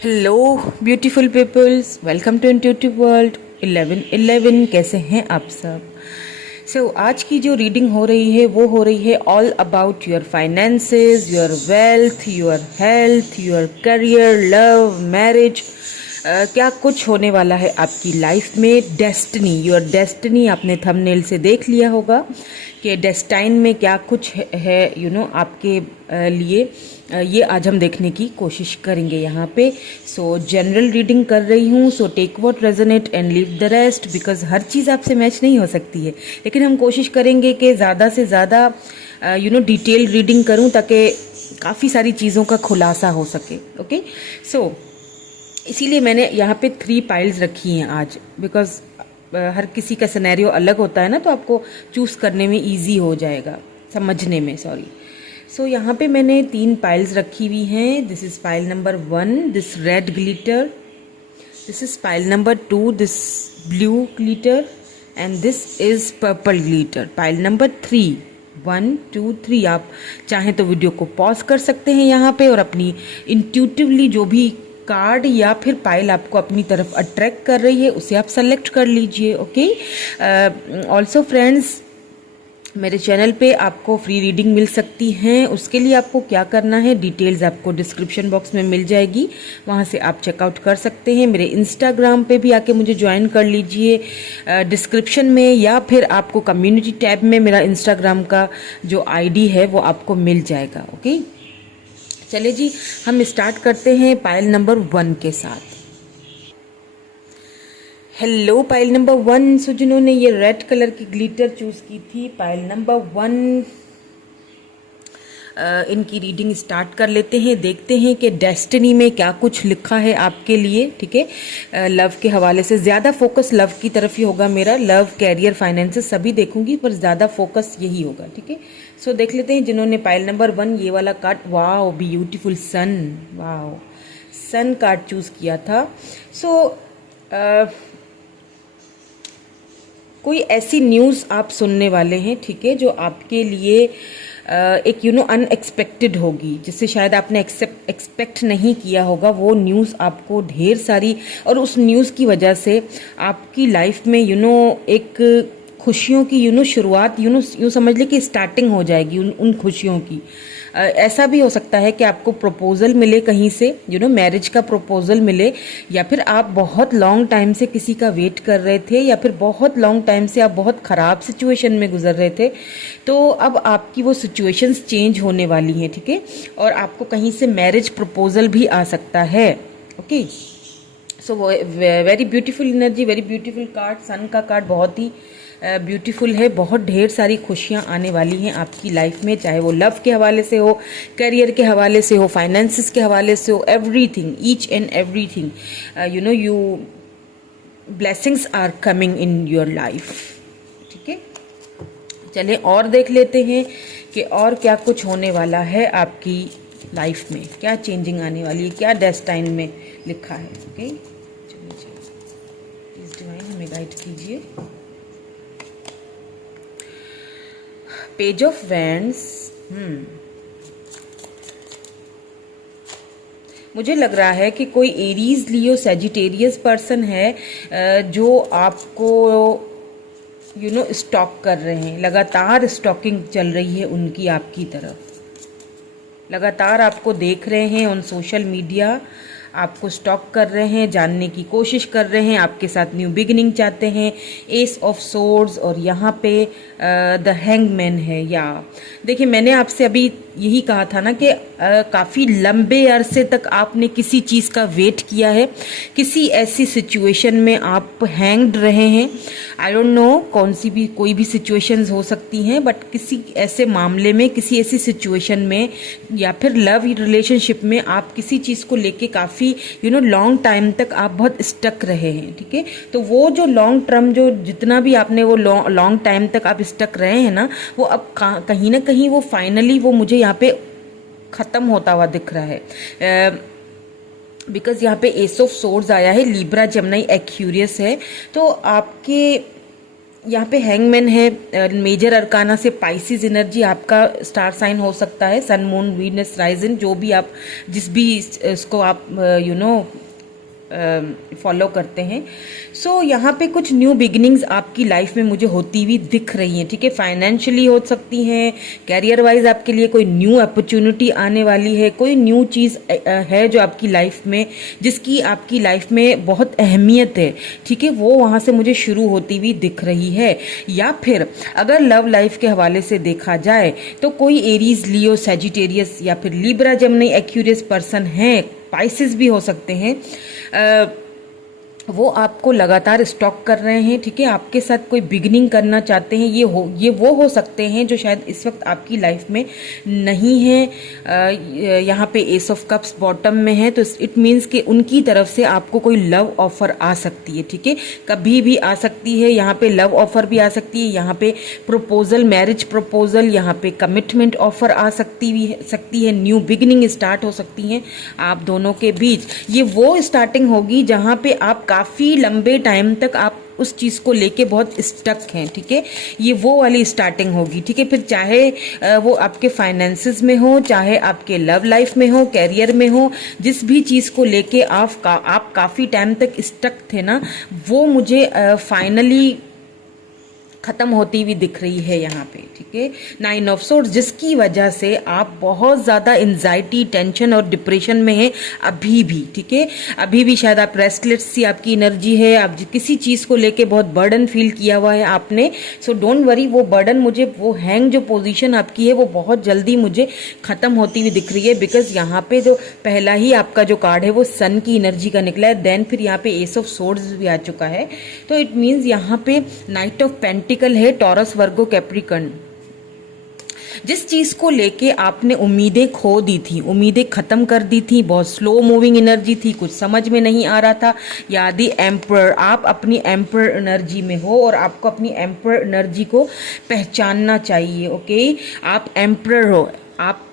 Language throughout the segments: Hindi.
Hello beautiful peoples, welcome to intuitive world 1111। कैसे हैं आप सब? आज की जो रीडिंग हो रही है वो हो रही है all about your finances, your wealth, your health, your career, love, marriage. क्या कुछ होने वाला है आपकी लाइफ में। डेस्टिनी, योर डेस्टिनी आपने थंबनेल से देख लिया होगा कि डेस्टाइन में क्या कुछ है आपके लिए। ये आज हम देखने की कोशिश करेंगे यहाँ पे। जनरल रीडिंग कर रही हूँ, take what resonate and leave the rest, because हर चीज़ आपसे मैच नहीं हो सकती है, लेकिन हम कोशिश करेंगे कि ज़्यादा से ज़्यादा डिटेल रीडिंग करूँ ताकि काफ़ी सारी चीज़ों का खुलासा हो सके। ओके, इसीलिए मैंने यहाँ पे 3 पाइल्स रखी हैं आज, बिकॉज हर किसी का सिनेरियो अलग होता है ना, तो आपको चूज़ करने में ईजी हो जाएगा, समझने में। यहाँ पे मैंने 3 पाइल्स रखी हुई हैं। This is pile number 1, this red glitter. This is pile number 2, this blue glitter. And this is purple glitter. Pile number 3, 1 2 3। आप चाहें तो वीडियो को पॉज कर सकते हैं यहाँ पे और अपनी इंट्यूटिवली जो भी कार्ड या फिर पाइल आपको अपनी तरफ अट्रैक्ट कर रही है उसे आप सेलेक्ट कर लीजिए। ओके, ऑल्सो फ्रेंड्स, मेरे चैनल पे आपको फ्री रीडिंग मिल सकती हैं। उसके लिए आपको क्या करना है, डिटेल्स आपको डिस्क्रिप्शन बॉक्स में मिल जाएगी, वहाँ से आप चेकआउट कर सकते हैं। मेरे इंस्टाग्राम पे भी आके मुझे ज्वाइन कर लीजिए डिस्क्रिप्शन में, या फिर आपको कम्युनिटी टैब में मेरा इंस्टाग्राम का जो आईडी है वो आपको मिल जाएगा। ओके, चले जी, हम स्टार्ट करते हैं पाइल नंबर 1 के साथ। Hello pile number 1। जिन्होंने ये रेड कलर की ग्लिटर चूज की थी, पाइल नंबर 1, इनकी रीडिंग स्टार्ट कर लेते हैं। देखते हैं कि डेस्टिनी में क्या कुछ लिखा है आपके लिए। ठीक है, लव के हवाले से ज़्यादा फोकस लव की तरफ ही होगा मेरा। लव, कैरियर, फाइनेंसेस सभी देखूंगी, पर ज़्यादा फोकस यही होगा। ठीक है, देख लेते हैं जिन्होंने पाइल नंबर 1 ये वाला कार्ड, वाओ ब्यूटीफुल सन, वाओ सन कार्ड चूज किया था। कोई ऐसी न्यूज़ आप सुनने वाले हैं, ठीक है, जो आपके लिए एक अनएक्सपेक्टेड होगी, जिससे शायद आपने एक्सपेक्ट नहीं किया होगा। वो न्यूज़ आपको ढेर सारी, और उस न्यूज़ की वजह से आपकी लाइफ में एक खुशियों की शुरुआत, यूँ समझ ले कि स्टार्टिंग हो जाएगी उन खुशियों की। ऐसा भी हो सकता है कि आपको प्रपोजल मिले कहीं से, मैरिज का प्रपोजल मिले, या फिर आप बहुत लॉन्ग टाइम से किसी का वेट कर रहे थे, या फिर बहुत लॉन्ग टाइम से आप बहुत ख़राब सिचुएशन में गुजर रहे थे, तो अब आपकी वो सिचुएशंस चेंज होने वाली हैं। ठीक है, और आपको कहीं से मैरिज प्रपोजल भी आ सकता है। Okay, very beautiful energy, very beautiful card. Sun का कार्ड बहुत ही ब्यूटीफुल है। बहुत ढेर सारी खुशियाँ आने वाली हैं आपकी लाइफ में, चाहे वो लव के हवाले से हो, करियर के हवाले से हो, फाइनेंसिस के हवाले से हो, everything, each and everything, you blessings are coming in your life. ठीक है, चलें और देख लेते हैं कि और क्या कुछ होने वाला है आपकी लाइफ में, क्या चेंजिंग आने वाली है, क्या डेस्टाइन में लिखा है। ओके, चलिए प्लीज डिवाइन हमें गाइड कीजिए। Page of wands. मुझे लग रहा है कि कोई एरीज, लियो, सेजिटेरियस पर्सन है जो आपको स्टॉक कर रहे हैं। लगातार स्टॉकिंग चल रही है उनकी आपकी तरफ, लगातार आपको देख रहे हैं ऑन सोशल मीडिया, आपको स्टॉक कर रहे हैं, जानने की कोशिश कर रहे हैं, आपके साथ न्यू बिगिनिंग चाहते हैं। एस ऑफ सोर्ड्स, और यहाँ पे द हैंगमैन है। या देखिए, मैंने आपसे अभी यही कहा था ना कि काफ़ी लंबे अरसे तक आपने किसी चीज़ का वेट किया है, किसी ऐसी सिचुएशन में आप हैंग्ड रहे हैं। आई डोंट नो कौन सी भी, कोई भी सिचुएशंस हो सकती हैं, बट किसी ऐसे मामले में, किसी ऐसी सिचुएशन में, या फिर लव रिलेशनशिप में आप किसी चीज़ को लेके काफ़ी लॉन्ग टाइम तक आप बहुत स्टक रहे हैं। ठीक है, तो वो जो लॉन्ग टर्म, जो जितना भी आपने वो लॉन्ग टाइम तक आप स्टक रहे हैं ना, वो अब कहीं ना कहीं वो फाइनली वो मुझे यहाँ पे ख़त्म होता हुआ दिख रहा है। बिकॉज यहाँ पे एस ऑफ सोर्ड्स आया है, लिब्रा, जेमिनी, एक्यूरियस है। तो आपके यहाँ पे हैंगमैन है, मेजर अरकाना से पाइसिस एनर्जी आपका स्टार साइन हो सकता है, सन मून वीनस राइजिन, जो भी आप जिस भी इसको आप फॉलो करते हैं। सो यहाँ पे कुछ न्यू बिगिनिंग्स आपकी लाइफ में मुझे होती हुई दिख रही हैं, ठीक है। फाइनेंशियली हो सकती हैं, कैरियर वाइज आपके लिए कोई न्यू अपॉर्चुनिटी आने वाली है, कोई न्यू चीज़ है जो आपकी लाइफ में, जिसकी आपकी लाइफ में बहुत अहमियत है, ठीक है, वो वहाँ से मुझे शुरू होती हुई दिख रही है। या फिर अगर लव लाइफ के हवाले से देखा जाए तो कोई एरीज, लियो, सैजिटेरियस या फिर लिब्रा, जेमिनी, एक्यूरियस पर्सन हैं, पाइसिस भी हो सकते हैं, वो आपको लगातार स्टॉक कर रहे हैं, ठीक है, आपके साथ कोई बिगनिंग करना चाहते हैं। ये वो हो सकते हैं जो शायद इस वक्त आपकी लाइफ में नहीं है। यहाँ पे एस ऑफ कप्स बॉटम में है, तो इट मीन्स कि उनकी तरफ से आपको कोई लव ऑफर आ सकती है, ठीक है, कभी भी आ सकती है। यहाँ पे लव ऑफर भी आ सकती है, यहाँ पे प्रपोजल, मैरिज प्रपोजल, यहाँ पे कमिटमेंट ऑफर आ सकती है, न्यू बिगनिंग स्टार्ट हो सकती हैं आप दोनों के बीच। ये वो स्टार्टिंग होगी जहाँ पे आप काफ़ी लंबे टाइम तक आप उस चीज़ को लेके बहुत स्टक हैं, ठीक है, ये वो वाली स्टार्टिंग होगी, ठीक है। फिर चाहे वो आपके फाइनेंसेस में हो, चाहे आपके लव लाइफ में हो, कैरियर में हो, जिस भी चीज़ को लेके आप काफ़ी टाइम तक स्टक थे ना, वो मुझे फाइनली खत्म होती हुई दिख रही है यहाँ पे, ठीक है। 9 ऑफ सोर्ड्स, जिसकी वजह से आप बहुत ज़्यादा एंजाइटी, टेंशन और डिप्रेशन में हैं अभी भी, ठीक है, अभी भी शायद आप रेस्टलेस सी आपकी एनर्जी है, आप किसी चीज़ को लेके बहुत बर्डन फील किया हुआ है आपने। सो डोंट वरी, वो बर्डन मुझे, वो हैंग जो पोजीशन आपकी है वो बहुत जल्दी मुझे खत्म होती हुई दिख रही है, बिकॉज यहाँ पे जो पहला ही आपका जो कार्ड है वो सन की एनर्जी का निकला है, देन फिर यहाँ पे एस ऑफ सोर्ड्स भी आ चुका है। तो इट मीन्स यहाँ पे नाइट ऑफ पेंटिकल है, टॉरस, वर्गो, कैप्रिकॉर्न। जिस चीज को लेके आपने उम्मीदें खो दी थी, उम्मीदें खत्म कर दी थी, बहुत स्लो मूविंग एनर्जी थी, कुछ समझ में नहीं आ रहा था, याद एम्पर, आप अपनी एम्पर एनर्जी में हो और आपको अपनी एम्पर एनर्जी को पहचानना चाहिए, ओके। आप एम्पर हो, आप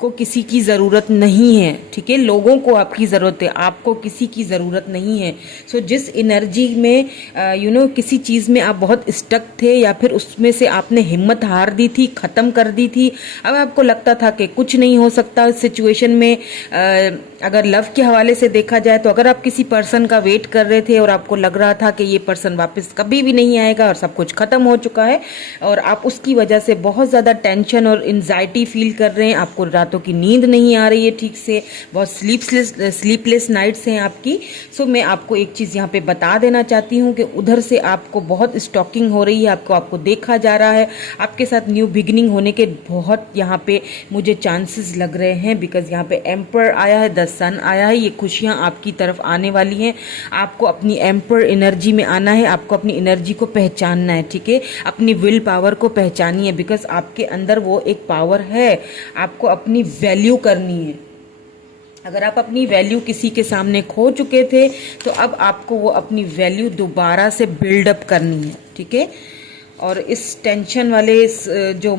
को किसी की ज़रूरत नहीं है, ठीक है, लोगों को आपकी ज़रूरत है, आपको किसी की ज़रूरत नहीं है। सो जिस एनर्जी में किसी चीज़ में आप बहुत स्टक थे या फिर उसमें से आपने हिम्मत हार दी थी, ख़त्म कर दी थी, अब आपको लगता था कि कुछ नहीं हो सकता इस सिचुएशन में। अगर लव के हवाले से देखा जाए तो अगर आप किसी पर्सन का वेट कर रहे थे और आपको लग रहा था कि ये पर्सन वापस कभी भी नहीं आएगा और सब कुछ खत्म हो चुका है और आप उसकी वजह से बहुत ज़्यादा टेंशन और एंजाइटी फील कर रहे हैं, आपको रातों की नींद नहीं आ रही है ठीक से, बहुत स्लीपलेस नाइट्स हैं आपकी। सो मैं आपको एक चीज़ यहाँ पे बता देना चाहती हूँ कि उधर से आपको बहुत स्टॉकिंग हो रही है, आपको देखा जा रहा है, आपके साथ न्यू बिगिनिंग होने के बहुत यहाँ पे मुझे चांसेस लग रहे हैं, बिकॉज यहाँ पे एम्पर आया है, द सन आया है, ये खुशियाँ आपकी तरफ आने वाली हैं। आपको अपनी एम्पर एनर्जी में आना है, आपको अपनी एनर्जी को पहचानना है, ठीक है, अपनी विल पावर को पहचानिए, बिकॉज आपके अंदर वो एक पावर है, आपको अपनी वैल्यू करनी है। अगर आप अपनी वैल्यू किसी के सामने खो चुके थे तो अब आपको वो अपनी वैल्यू दोबारा से बिल्डअप करनी है, ठीक है। और इस टेंशन वाले इस जो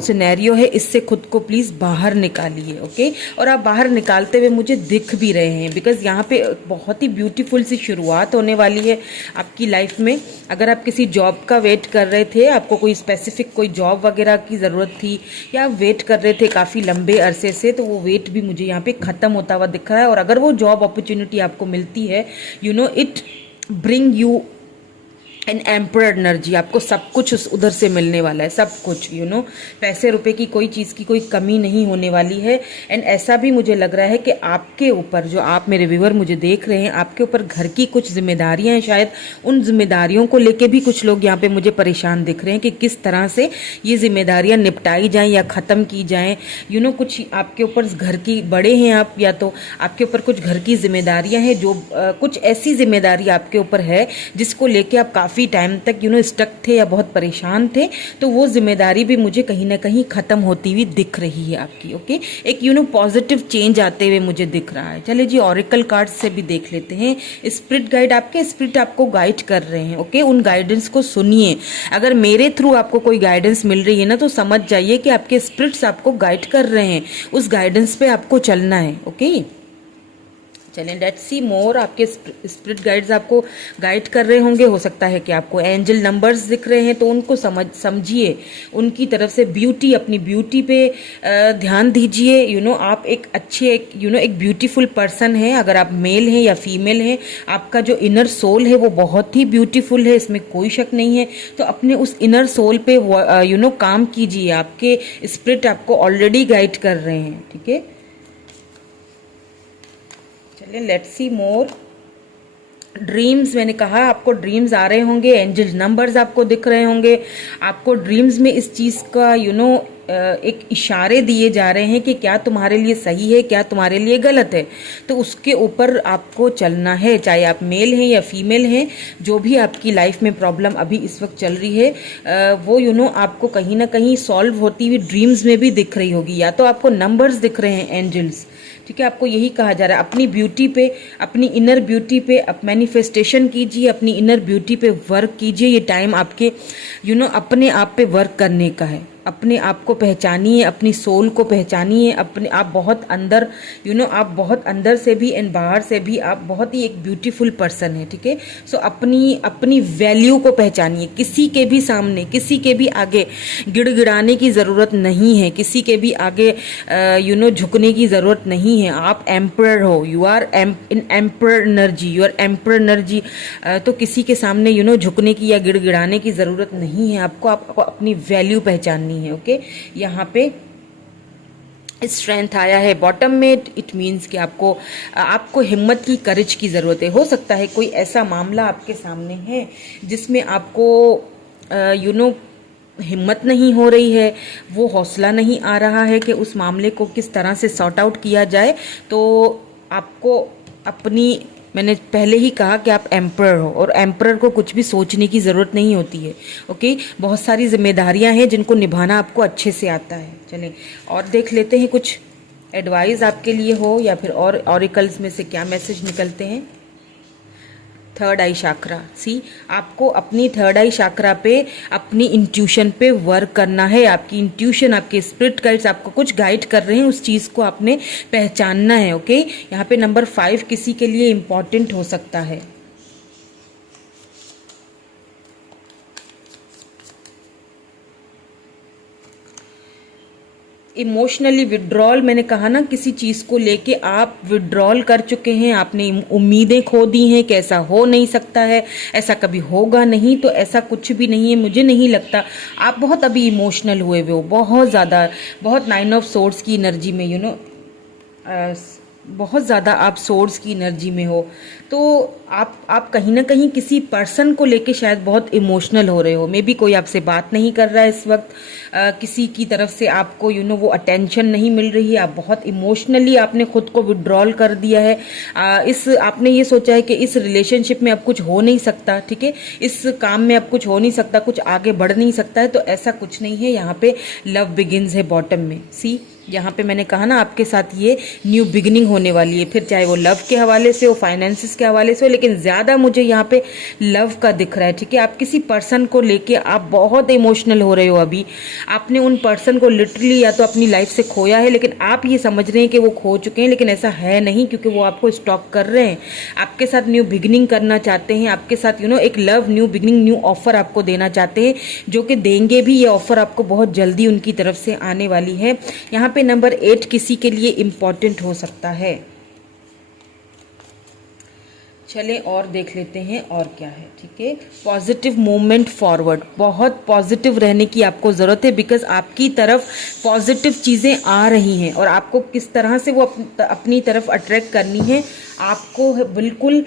सिनेरियो है इससे खुद को प्लीज़ बाहर निकालिए, ओके। और आप बाहर निकालते हुए मुझे दिख भी रहे हैं, बिकॉज यहाँ पे बहुत ही ब्यूटीफुल सी शुरुआत होने वाली है आपकी लाइफ में। अगर आप किसी जॉब का वेट कर रहे थे, आपको कोई स्पेसिफिक कोई जॉब वगैरह की ज़रूरत थी या आप वेट कर रहे थे काफ़ी लंबे अरसे से, तो वो वेट भी मुझे यहाँ पे ख़त्म होता हुआ दिख रहा है। और अगर वो जॉब अपॉर्चुनिटी आपको मिलती है, it bring you an emperor energy, आपको सब कुछ उधर से मिलने वाला है, सब कुछ, पैसे रुपए की कोई चीज़ की कोई कमी नहीं होने वाली है। एंड ऐसा भी मुझे लग रहा है कि आपके ऊपर, जो आप मेरे व्यूअर मुझे देख रहे हैं, आपके ऊपर घर की कुछ जिम्मेदारियां हैं, शायद उन जिम्मेदारियों को लेके भी कुछ लोग यहाँ पे मुझे परेशान दिख रहे हैं कि किस तरह से ये जिम्मेदारियां निपटाई जाएं या ख़त्म की जाएं। कुछ आपके ऊपर घर की बड़े हैं आप, या तो आपके ऊपर कुछ घर की जिम्मेदारियाँ हैं, जो कुछ ऐसी जिम्मेदारी आपके ऊपर है जिसको लेके आप काफ़ी टाइम तक स्टक थे या बहुत परेशान थे, तो वो जिम्मेदारी भी मुझे कहीं ना कहीं खत्म होती हुई दिख रही है आपकी, ओके। एक पॉजिटिव चेंज आते हुए मुझे दिख रहा है। चलिए जी, ऑरेकल कार्ड से भी देख लेते हैं। स्पिरिट गाइड, आपके स्पिरिट आपको गाइड कर रहे हैं, ओके। उन गाइडेंस को सुनिए। अगर मेरे थ्रू आपको कोई गाइडेंस मिल रही है ना, तो समझ जाइए कि आपके स्पिरिट्स आपको गाइड कर रहे हैं, उस गाइडेंस पे आपको चलना है, ओके। चलें लेट्स सी मोर। आपके स्पिरिट गाइड्स आपको गाइड कर रहे होंगे, हो सकता है कि आपको एंजल नंबर्स दिख रहे हैं, तो उनको समझिए, उनकी तरफ से ब्यूटी, अपनी ब्यूटी पे ध्यान दीजिए। आप एक अच्छे एक ब्यूटीफुल पर्सन हैं। अगर आप मेल हैं या फीमेल हैं, आपका जो इनर सोल है वो बहुत ही ब्यूटीफुल है, इसमें कोई शक नहीं है। तो अपने उस इनर सोल पे काम कीजिए, आपके स्पिरिट आपको ऑलरेडी गाइड कर रहे हैं, ठीक है। चलिए लेट्स सी मोर। ड्रीम्स, मैंने कहा आपको ड्रीम्स आ रहे होंगे, एंजल नंबर्स आपको दिख रहे होंगे, आपको ड्रीम्स में इस चीज़ का एक इशारे दिए जा रहे हैं कि क्या तुम्हारे लिए सही है, क्या तुम्हारे लिए गलत है। तो उसके ऊपर आपको चलना है, चाहे आप मेल हैं या फीमेल हैं। जो भी आपकी लाइफ में प्रॉब्लम अभी इस वक्त चल रही है वो आपको कहीं ना कहीं सॉल्व होती हुई ड्रीम्स में भी दिख रही होगी, या तो आपको नंबर्स दिख रहे हैं एंजल्स, ठीक है। आपको यही कहा जा रहा है, अपनी ब्यूटी पे, अपनी इनर ब्यूटी पे आप मैनिफेस्टेशन कीजिए, अपनी इनर ब्यूटी पे वर्क कीजिए। ये टाइम आपके अपने आप पे वर्क करने का है। अपने आप को पहचानिए, अपनी सोल को पहचानिए। अपने आप बहुत अंदर आप बहुत अंदर से भी एंड बाहर से भी आप बहुत ही एक ब्यूटीफुल पर्सन है, ठीक है। सो अपनी वैल्यू को पहचानिए। किसी के भी सामने, किसी के भी आगे गिड़गिड़ाने की ज़रूरत नहीं है, किसी के भी आगे झुकने की ज़रूरत नहीं है। आप एम्परर हो, you are in emperor energy, you are emperor energy. तो किसी के सामने झुकने की या गिड़गिड़ाने की ज़रूरत नहीं है। आपको अपनी वैल्यू पहचाननी है, ओके। यहाँ पे स्ट्रेंथ आया है बॉटम में, इट मीन्स कि आपको हिम्मत की, करेज की ज़रूरत है। हो सकता है कोई ऐसा मामला आपके सामने है जिसमें आपको हिम्मत नहीं हो रही है, वो हौसला नहीं आ रहा है कि उस मामले को किस तरह से सॉर्ट आउट किया जाए। तो आपको मैंने पहले ही कहा कि आप एम्परर हो, और एम्परर को कुछ भी सोचने की ज़रूरत नहीं होती है, ओके। बहुत सारी जिम्मेदारियां हैं जिनको निभाना आपको अच्छे से आता है। चलें और देख लेते हैं कुछ एडवाइस आपके लिए हो, या फिर और ऑरिकल्स में से क्या मैसेज निकलते हैं। थर्ड आई शाक्रा, सी आपको अपनी थर्ड आई शाक्रा पे, अपनी इंट्यूशन पे वर्क करना है। आपकी इंट्यूशन, आपके स्पिरिट गाइड्स आपको कुछ गाइड कर रहे हैं, उस चीज़ को आपने पहचानना है, ओके। यहाँ पे नंबर 5 किसी के लिए इम्पॉर्टेंट हो सकता है। इमोशनली विड्रॉल, मैंने कहा ना, किसी चीज़ को लेके आप विड्रॉल कर चुके हैं, आपने उम्मीदें खो दी हैं कि ऐसा हो नहीं सकता है, ऐसा कभी होगा नहीं। तो ऐसा कुछ भी नहीं है, मुझे नहीं लगता। आप बहुत अभी इमोशनल हुए हुए हो, बहुत ज़्यादा, बहुत 9 ऑफ सोर्ड्स की एनर्जी में बहुत ज़्यादा आप सोर्स की एनर्जी में हो। तो आप कहीं ना कहीं किसी पर्सन को लेके शायद बहुत इमोशनल हो रहे हो। मे बी कोई आपसे बात नहीं कर रहा है इस वक्त, किसी की तरफ से आपको वो अटेंशन नहीं मिल रही है। आप बहुत इमोशनली आपने खुद को विड्रॉल कर दिया है। आपने ये सोचा है कि इस रिलेशनशिप में अब कुछ हो नहीं सकता, ठीक है, इस काम में अब कुछ हो नहीं सकता, कुछ आगे बढ़ नहीं सकता है। तो ऐसा कुछ नहीं है। यहाँ पे लव बिगिन्स है बॉटम में, सी यहाँ पे मैंने कहा ना, आपके साथ ये न्यू बिगिनिंग होने वाली है। फिर चाहे वो लव के हवाले से हो, फाइनेंसिस के हवाले से हो, लेकिन ज़्यादा मुझे यहाँ पे लव का दिख रहा है, ठीक है। आप किसी पर्सन को लेके आप बहुत इमोशनल हो रहे हो अभी। आपने उन पर्सन को लिटरली या तो अपनी लाइफ से खोया है, लेकिन आप ये समझ रहे हैं कि वो खो चुके हैं, लेकिन ऐसा है नहीं, क्योंकि वो आपको स्टॉक कर रहे हैं। आपके साथ न्यू बिगिनिंग करना चाहते हैं, आपके साथ एक love new beginning, new offer आपको देना चाहते हैं, जो कि देंगे भी। ये ऑफर आपको बहुत जल्दी उनकी तरफ से आने वाली है। यहाँ पे नंबर 8 किसी के लिए इंपॉर्टेंट हो सकता है। चलें और देख लेते हैं और क्या है, ठीक है। पॉजिटिव मूवमेंट फॉरवर्ड, बहुत पॉजिटिव रहने की आपको ज़रूरत है, बिकॉज आपकी तरफ पॉजिटिव चीज़ें आ रही हैं, और आपको किस तरह से वो अपनी तरफ अट्रैक्ट करनी है, आपको बिल्कुल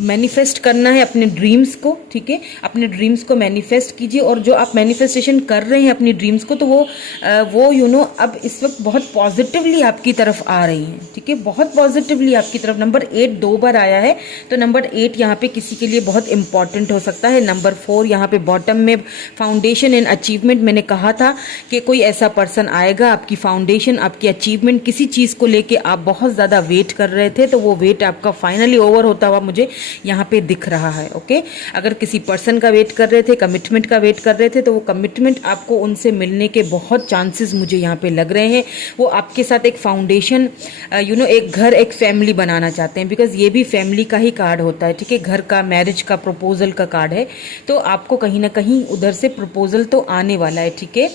मैनिफेस्ट करना है अपने ड्रीम्स को, ठीक है। अपने ड्रीम्स को मैनिफेस्ट कीजिए, और जो आप मैनिफेस्टेशन कर रहे हैं अपनी ड्रीम्स को, तो वो अब इस वक्त बहुत पॉजिटिवली आपकी तरफ आ रही हैं, ठीक है, बहुत पॉजिटिवली आपकी तरफ। नंबर 8 2 बार आया है, तो नंबर 8 यहाँ पे किसी के लिए बहुत इंपॉर्टेंट हो सकता है। नंबर 4 यहाँ पे बॉटम में फाउंडेशन एंड अचीवमेंट, मैंने कहा था कि कोई ऐसा पर्सन आएगा, आपकी फाउंडेशन, आपकी अचीवमेंट, किसी चीज़ को लेके आप बहुत ज़्यादा वेट कर रहे थे, तो वो वेट आपका फाइनली ओवर होता हुआ मुझे मुझे यहाँ पे दिख रहा है। ओके, अगर किसी पर्सन का वेट कर रहे थे, कमिटमेंट का वेट कर रहे थे, तो वो कमिटमेंट आपको उनसे मिलने के बहुत चांसेस मुझे यहाँ पे लग रहे हैं। वो आपके साथ एक फाउंडेशन एक घर, एक फैमिली बनाना चाहते हैं, बिकॉज ये भी फैमिली का ही कार्ड होता है। ठीक है, घर का, मैरिज का, प्रपोजल का कार्ड है, तो आपको कहीं ना कहीं उधर से प्रपोजल तो आने वाला है। ठीक है,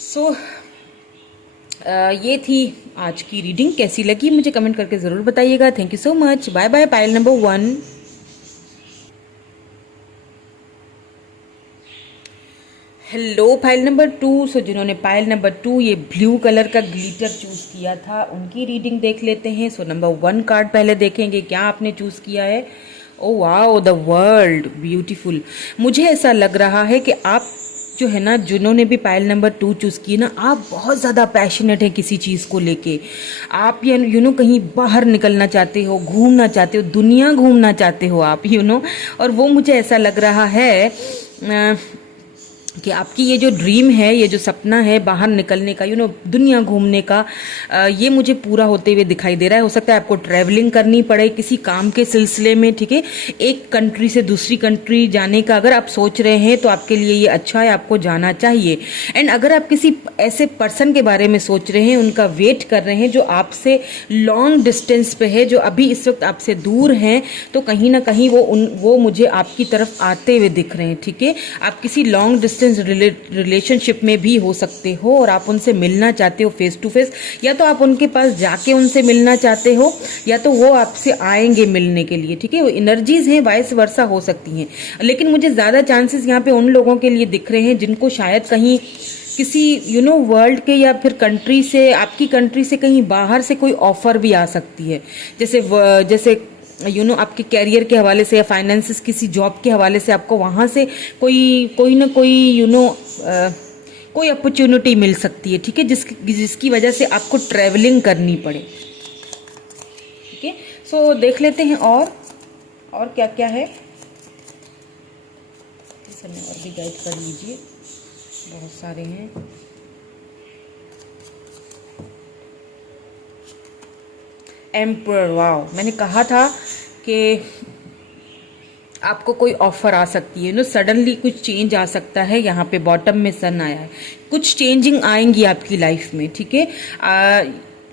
सो ये थी आज की रीडिंग। कैसी लगी मुझे कमेंट करके ज़रूर बताइएगा। Thank you so much, bye bye. Pile number 1। Hello pile number 2। So जिन्होंने पाइल नंबर 2 ये ब्लू कलर का ग्लिटर चूज़ किया था, उनकी रीडिंग देख लेते हैं। सो नंबर 1 कार्ड पहले देखेंगे क्या आपने चूज़ किया है। Oh wow, the world, beautiful. मुझे ऐसा लग रहा है कि आप जो है ना, जिन्होंने भी पाइल नंबर 2 चूज़ की ना, आप बहुत ज़्यादा पैशनेट हैं किसी चीज़ को लेके। आप कहीं बाहर निकलना चाहते हो, घूमना चाहते हो, दुनिया घूमना चाहते हो आप, और वो मुझे ऐसा लग रहा है कि आपकी ये जो ड्रीम है, ये जो सपना है बाहर निकलने का, दुनिया घूमने का, ये मुझे पूरा होते हुए दिखाई दे रहा है। हो सकता है आपको ट्रैवलिंग करनी पड़े किसी काम के सिलसिले में। ठीक है, एक कंट्री से दूसरी कंट्री जाने का अगर आप सोच रहे हैं तो आपके लिए ये अच्छा है, आपको जाना चाहिए। एंड अगर आप किसी ऐसे पर्सन के बारे में सोच रहे हैं, उनका वेट कर रहे हैं जो आपसे लॉन्ग डिस्टेंस पे है, जो अभी इस वक्त आपसे दूर हैं, तो कहीं ना कहीं वो मुझे आपकी तरफ आते हुए दिख रहे हैं। ठीक है, आप किसी लॉन्ग डिस्टेंस रिलेशनशिप में भी हो सकते हो और आप उनसे मिलना चाहते हो फेस टू फेस, या तो आप उनके पास जाके उनसे मिलना चाहते हो, या तो वो आपसे आएंगे मिलने के लिए। ठीक है, वो एनर्जीज हैं, वाइस वर्सा हो सकती हैं, लेकिन मुझे ज़्यादा चांसेस यहाँ पे उन लोगों के लिए दिख रहे हैं जिनको शायद कहीं किसी वर्ल्ड के या फिर कंट्री से, आपकी कंट्री से कहीं बाहर से कोई ऑफर भी आ सकती है। जैसे आपके कैरियर के हवाले से या फाइनेंसेस, किसी जॉब के हवाले से आपको वहाँ से कोई ना कोई कोई अपॉर्चुनिटी मिल सकती है। ठीक है, जिसकी वजह से आपको ट्रैवलिंग करनी पड़े। ठीक है, सो देख लेते हैं और क्या क्या है। इस समय और भी गाइड कर लीजिए, बहुत सारे हैं। एम्पर, वाओ, मैंने कहा था कि आपको कोई ऑफर आ सकती है, सडनली कुछ चेंज आ सकता है। यहाँ पे बॉटम में सन आया है, कुछ चेंजिंग आएंगी आपकी लाइफ में। ठीक है,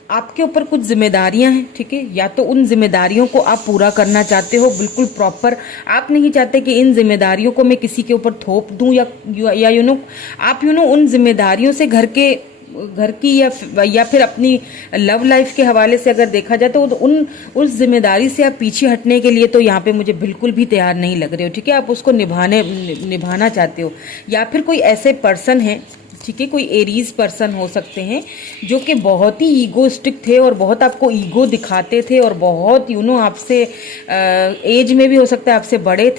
आपके ऊपर कुछ जिम्मेदारियां हैं। ठीक है, या तो उन जिम्मेदारियों को आप पूरा करना चाहते हो बिल्कुल प्रॉपर, आप नहीं चाहते कि इन जिम्मेदारियों को मैं किसी के ऊपर थोप दूं, या आप उन जिम्मेदारियों से घर की या फिर अपनी लव लाइफ के हवाले से अगर देखा जाए तो उस जिम्मेदारी से आप पीछे हटने के लिए तो यहाँ पे मुझे बिल्कुल भी तैयार नहीं लग रहे हो। ठीक है, आप उसको निभाना चाहते हो, या फिर कोई ऐसे पर्सन है, ठीक है, कोई एरीज पर्सन हो सकते हैं जो कि बहुत ही ईगोस्टिक थे और बहुत आपको ईगो दिखाते थे और बहुत आपसे एज में भी हो सकता है आपसे बड़े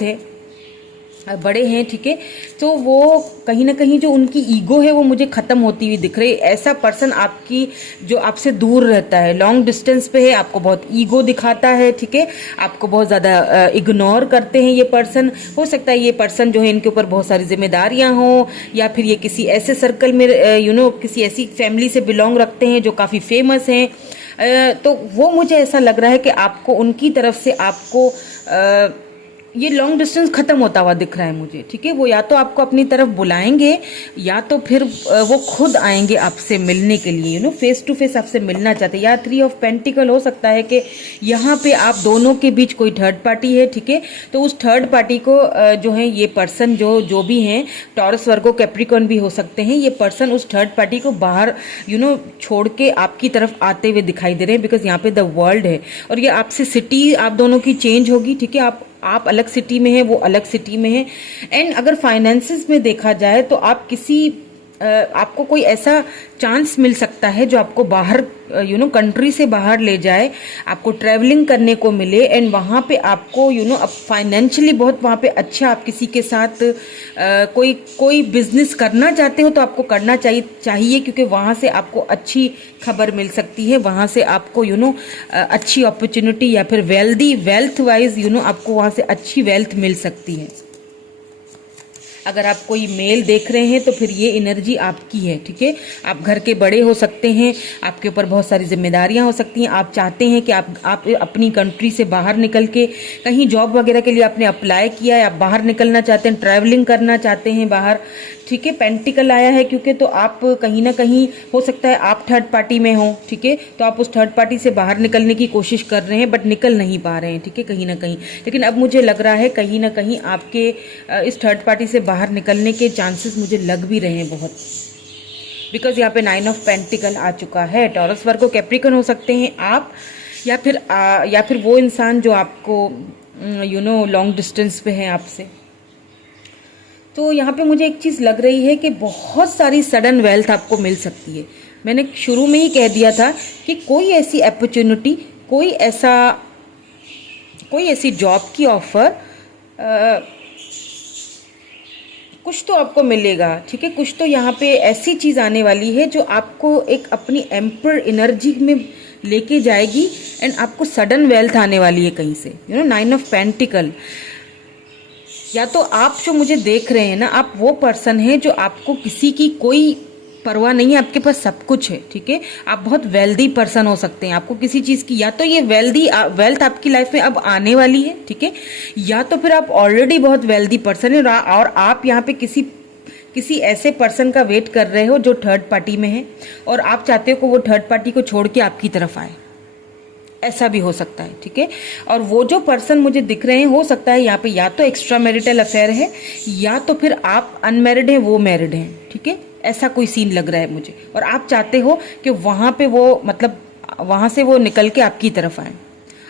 हैं। ठीक है, तो वो कहीं ना कहीं जो उनकी ईगो है वो मुझे ख़त्म होती हुई दिख रही है। ऐसा पर्सन आपकी जो आपसे दूर रहता है, लॉन्ग डिस्टेंस पे है, आपको बहुत ईगो दिखाता है। ठीक है, आपको बहुत ज़्यादा इग्नोर करते हैं ये पर्सन। हो सकता है ये पर्सन जो है इनके ऊपर बहुत सारी जिम्मेदारियां हों, या फिर ये किसी ऐसे सर्कल में किसी ऐसी फैमिली से बिलोंग रखते हैं जो काफ़ी फेमस हैं। तो वो मुझे ऐसा लग रहा है कि आपको उनकी तरफ से आपको ये लॉन्ग डिस्टेंस खत्म होता हुआ दिख रहा है मुझे। ठीक है, वो या तो आपको अपनी तरफ बुलाएंगे, या तो फिर वो खुद आएंगे आपसे मिलने के लिए, फेस टू फेस आपसे मिलना चाहते हैं। या 3 ऑफ पेंटिकल हो सकता है कि यहाँ पे आप दोनों के बीच कोई थर्ड पार्टी है। ठीक है, तो उस थर्ड पार्टी को जो है ये पर्सन जो भी हैं, टॉरस, वर्गो, कैप्रिकॉर्न भी हो सकते हैं, ये पर्सन उस थर्ड पार्टी को बाहर छोड़ के आपकी तरफ आते हुए दिखाई दे रहे हैं, बिकॉज यहाँ पे द वर्ल्ड है और ये आपसे सिटी आप दोनों की चेंज होगी। ठीक है, आप अलग सिटी में हैं, वो अलग सिटी में है। एंड अगर फाइनेंसेस में देखा जाए तो आपको कोई ऐसा चांस मिल सकता है जो आपको बाहर कंट्री से बाहर ले जाए, आपको ट्रैवलिंग करने को मिले, एंड वहाँ पे आपको अब फाइनेंशियली बहुत वहाँ पे अच्छा, आप किसी के साथ कोई बिजनेस करना चाहते हो तो आपको करना चाहिए क्योंकि वहाँ से आपको अच्छी खबर मिल सकती है, वहाँ से आपको अच्छी अपॉर्चुनिटी या फिर वेल्थ वाइज आपको वहाँ से अच्छी वेल्थ मिल सकती है। अगर आप कोई मेल देख रहे हैं तो फिर ये एनर्जी आपकी है, ठीक है। आप घर के बड़े हो सकते हैं, आपके ऊपर बहुत सारी जिम्मेदारियां हो सकती हैं। आप चाहते हैं कि आप अपनी कंट्री से बाहर निकल के कहीं जॉब वगैरह के लिए आपने अप्लाई किया है, आप बाहर निकलना चाहते हैं, ट्रैवलिंग करना चाहते हैं बाहर, ठीक है। पेंटिकल आया है क्योंकि तो आप कहीं ना कहीं हो सकता है आप थर्ड पार्टी में हो, ठीक है। तो आप उस थर्ड पार्टी से बाहर निकलने की कोशिश कर रहे हैं बट निकल नहीं पा रहे हैं, ठीक है, कहीं ना कहीं। लेकिन अब मुझे लग रहा है कहीं ना कहीं आपके इस थर्ड पार्टी से बाहर निकलने के चांसेस मुझे लग भी रहे हैं बहुत, बिकॉज यहाँ पे 9 ऑफ पेंटिकल आ चुका है। टॉरस वर्गो कैप्रिकन हो सकते हैं आप, या फिर वो इंसान जो आपको लॉन्ग डिस्टेंस पे है आपसे। तो यहाँ पे मुझे एक चीज़ लग रही है कि बहुत सारी सडन वेल्थ आपको मिल सकती है। मैंने शुरू में ही कह दिया था कि कोई ऐसी अपॉर्चुनिटी, कोई ऐसी जॉब की ऑफर, कुछ तो आपको मिलेगा, ठीक है। कुछ तो यहाँ पे ऐसी चीज़ आने वाली है जो आपको एक अपनी एम्पर एनर्जी में लेके जाएगी एंड आपको सडन वेल्थ आने वाली है कहीं से, 9 ऑफ पेंटिकल। या तो आप जो मुझे देख रहे हैं ना, आप वो पर्सन हैं जो आपको किसी की कोई परवाह नहीं है, आपके पास सब कुछ है, ठीक है। आप बहुत वेल्दी पर्सन हो सकते हैं, आपको किसी चीज़ की, या तो ये वेल्थ आपकी लाइफ में अब आने वाली है, ठीक है, या तो फिर आप ऑलरेडी बहुत वेल्दी पर्सन है और आप यहाँ पे किसी ऐसे पर्सन का वेट कर रहे हो जो थर्ड पार्टी में है और आप चाहते हो कि वो थर्ड पार्टी को छोड़ के आपकी तरफ आए। ऐसा भी हो सकता है, ठीक है। और वो जो पर्सन मुझे दिख रहे हैं, हो सकता है यहाँ पे या तो एक्स्ट्रा मैरिटल अफेयर है या तो फिर आप अनमैरिड हैं, वो मैरिड हैं, ठीक है। ऐसा कोई सीन लग रहा है मुझे, और आप चाहते हो कि वहाँ पे वो, मतलब वहाँ से वो निकल के आपकी तरफ आए।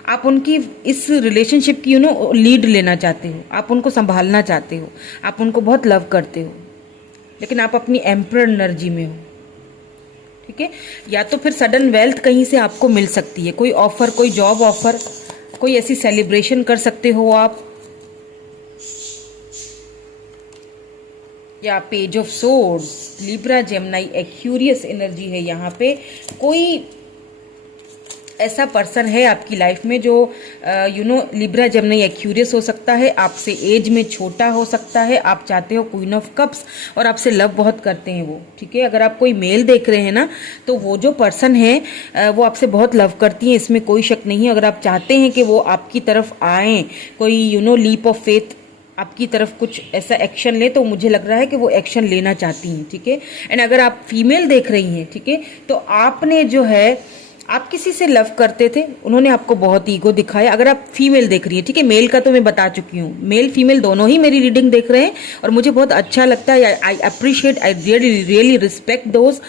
आप उनकी इस रिलेशनशिप की लीड लेना चाहते हो, आप उनको संभालना चाहते हो, आप उनको बहुत लव करते हो, लेकिन आप अपनी एम्परर एनर्जी में हो, ठीक है। या तो फिर सडन वेल्थ कहीं से आपको मिल सकती है, कोई ऑफर, कोई जॉब ऑफर, कोई ऐसी सेलिब्रेशन कर सकते हो आप, या page of swords, Libra, Gemini, Aquarius energy है यहाँ पे। कोई ऐसा पर्सन है आपकी लाइफ में जो लिब्रा, जेमिनी, एक्यूरियस हो सकता है, आपसे एज में छोटा हो सकता है, आप चाहते हो क्वीन ऑफ कप्स और आपसे लव बहुत करते हैं वो, ठीक है। अगर आप कोई मेल देख रहे हैं ना, तो वो जो पर्सन है वो आपसे बहुत लव करती है, इसमें कोई शक नहीं है। अगर आप चाहते हैं कि वो आपकी तरफ आए, कोई लीप ऑफ फेथ आपकी तरफ कुछ ऐसा एक्शन ले, तो मुझे लग रहा है कि वो एक्शन लेना चाहती हैं, ठीक है। एंड अगर आप फीमेल देख रही हैं, ठीक है, तो आपने जो है, आप किसी से लव करते थे, उन्होंने आपको बहुत ईगो दिखाया। अगर आप फीमेल देख रही हैं, ठीक है, मेल का तो मैं बता चुकी हूँ, मेल फीमेल दोनों ही मेरी रीडिंग देख रहे हैं और मुझे बहुत अच्छा लगता है। I appreciate, I really respect those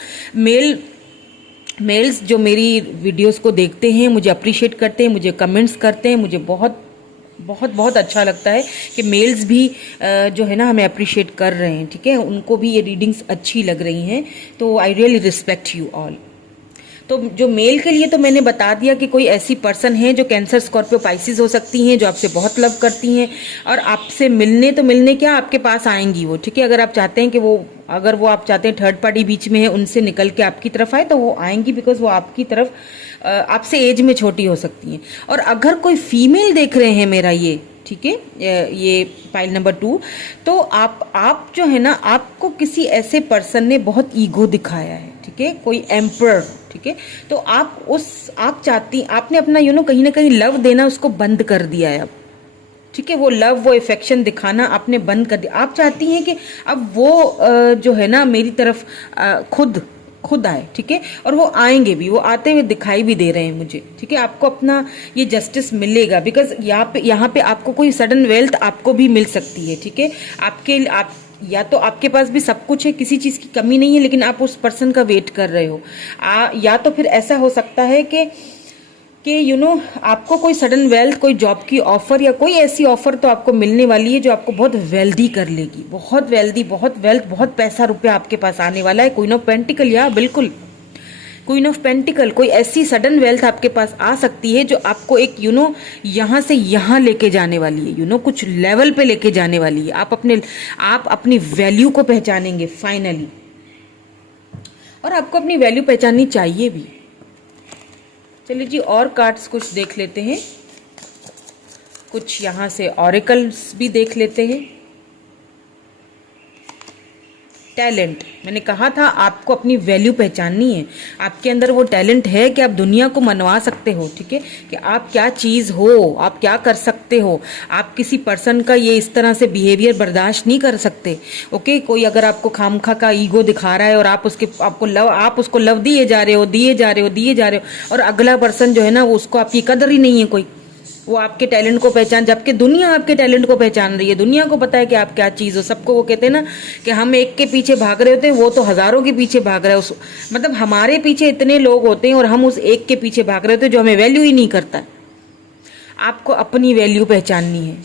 males जो मेरी वीडियोस को देखते हैं, मुझे अप्रिशिएट करते हैं, मुझे कमेंट्स करते हैं। मुझे बहुत बहुत बहुत अच्छा लगता है कि मेल्स भी जो है ना हमें अप्रिशिएट कर रहे हैं, ठीक है, उनको भी ये रीडिंग्स अच्छी लग रही हैं। तो आई रियली रिस्पेक्ट यू ऑल। तो जो मेल के लिए तो मैंने बता दिया कि कोई ऐसी पर्सन है जो कैंसर, स्कॉर्पियो, पाइसिस हो सकती हैं, जो आपसे बहुत लव करती हैं और आपसे मिलने क्या आपके पास आएंगी वो, ठीक है। अगर आप चाहते हैं कि अगर वो आप चाहते हैं थर्ड पार्टी बीच में है, उनसे निकल के आपकी तरफ आए, तो वो आएंगी, बिकॉज वो आपकी तरफ आपसे एज में छोटी हो सकती हैं। और अगर कोई फीमेल देख रहे हैं मेरा ये, ठीक है, ये पाइल नंबर 2, तो आप जो है ना, आपको किसी ऐसे पर्सन ने बहुत ईगो दिखाया है, ठीक है, कोई एम्पर, ठीक है। तो आप चाहती, आपने अपना कहीं ना कहीं लव देना उसको बंद कर दिया है अब, ठीक है। वो लव, वो इफेक्शन दिखाना आपने बंद कर दिया। आप चाहती हैं कि अब वो जो है ना मेरी तरफ खुद आए, ठीक है, और वो आएंगे भी, वो आते हुए दिखाई भी दे रहे हैं मुझे, ठीक है। आपको अपना ये जस्टिस मिलेगा, बिकॉज यहाँ पे आपको कोई सडन वेल्थ आपको भी मिल सकती है, ठीक है। आप या तो आपके पास भी सब कुछ है, किसी चीज़ की कमी नहीं है, लेकिन आप उस पर्सन का वेट कर रहे हो। या तो फिर ऐसा हो सकता है कि आपको कोई सडन वेल्थ, कोई जॉब की ऑफर या कोई ऐसी ऑफर तो आपको मिलने वाली है जो आपको बहुत वेल्दी कर लेगी, बहुत वेल्दी, बहुत वेल्थ, बहुत पैसा रुपया आपके पास आने वाला है। क्वीन ऑफ पेंटिकल, या बिल्कुल क्वीन ऑफ पेंटिकल, कोई ऐसी सडन वेल्थ आपके पास आ सकती है जो आपको एक यहाँ से यहाँ लेके जाने वाली है, कुछ लेवल पे लेके जाने वाली है। आप अपनी वैल्यू को पहचानेंगे फाइनली, और आपको अपनी वैल्यू पहचाननी चाहिए भी। चलिए जी, और कार्ड्स कुछ देख लेते हैं, कुछ यहाँ से ऑरेकल्स भी देख लेते हैं। टैलेंट, मैंने कहा था आपको अपनी वैल्यू पहचाननी है। आपके अंदर वो टैलेंट है कि आप दुनिया को मनवा सकते हो, ठीक है, कि आप क्या चीज़ हो, आप क्या कर सकते हो। आप किसी पर्सन का ये इस तरह से बिहेवियर बर्दाश्त नहीं कर सकते। ओके, कोई अगर आपको खामखा का ईगो दिखा रहा है और आप उसको लव दिए जा रहे हो, और अगला पर्सन जो है ना, वो उसको आपकी कदर ही नहीं है कोई, वो आपके टैलेंट को पहचान, जबकि दुनिया आपके टैलेंट को पहचान रही है, दुनिया को पता है कि आप क्या चीज़ हो। सबको वो कहते हैं ना कि हम एक के पीछे भाग रहे होते हैं, वो तो हजारों के पीछे भाग रहा है। उस मतलब हमारे पीछे इतने लोग होते हैं और हम उस एक के पीछे भाग रहे होते हैं जो हमें वैल्यू ही नहीं करता। आपको अपनी वैल्यू पहचाननी है,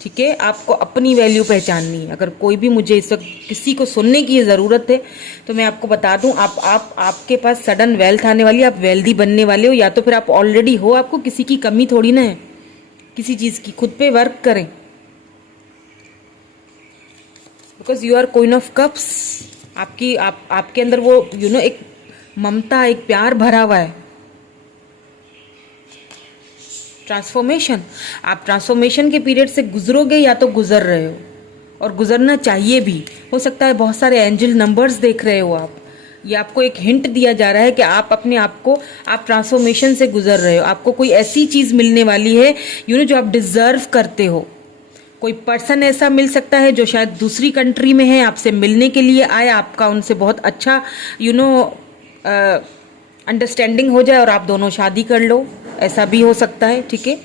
ठीक है, आपको अपनी वैल्यू पहचाननी है। अगर कोई भी मुझे इस वक्त किसी को सुनने की ज़रूरत है तो मैं आपको बता दूं, आपके पास सडन वेल्थ आने वाली है, आप वेल्दी बनने वाले हो, या तो फिर आप ऑलरेडी हो। आपको किसी की कमी थोड़ी ना है किसी चीज़ की। खुद पे वर्क करें, because you are queen of cups. आपके अंदर वो एक ममता, एक प्यार भरा हुआ है। ट्रांसफॉर्मेशन, आप ट्रांसफॉर्मेशन के पीरियड से गुजरोगे या तो गुजर रहे हो, और गुजरना चाहिए भी। हो सकता है बहुत सारे एंजल नंबर्स देख रहे हो आप, ये आपको एक हिंट दिया जा रहा है कि आप अपने आप को, आप ट्रांसफॉर्मेशन से गुजर रहे हो। आपको कोई ऐसी चीज़ मिलने वाली है जो आप डिजर्व करते हो। कोई पर्सन ऐसा मिल सकता है जो शायद दूसरी कंट्री में है, आपसे मिलने के लिए आए, आपका उनसे बहुत अच्छा अंडरस्टैंडिंग हो जाए और आप दोनों शादी कर लो, ऐसा भी हो सकता है, ठीक है।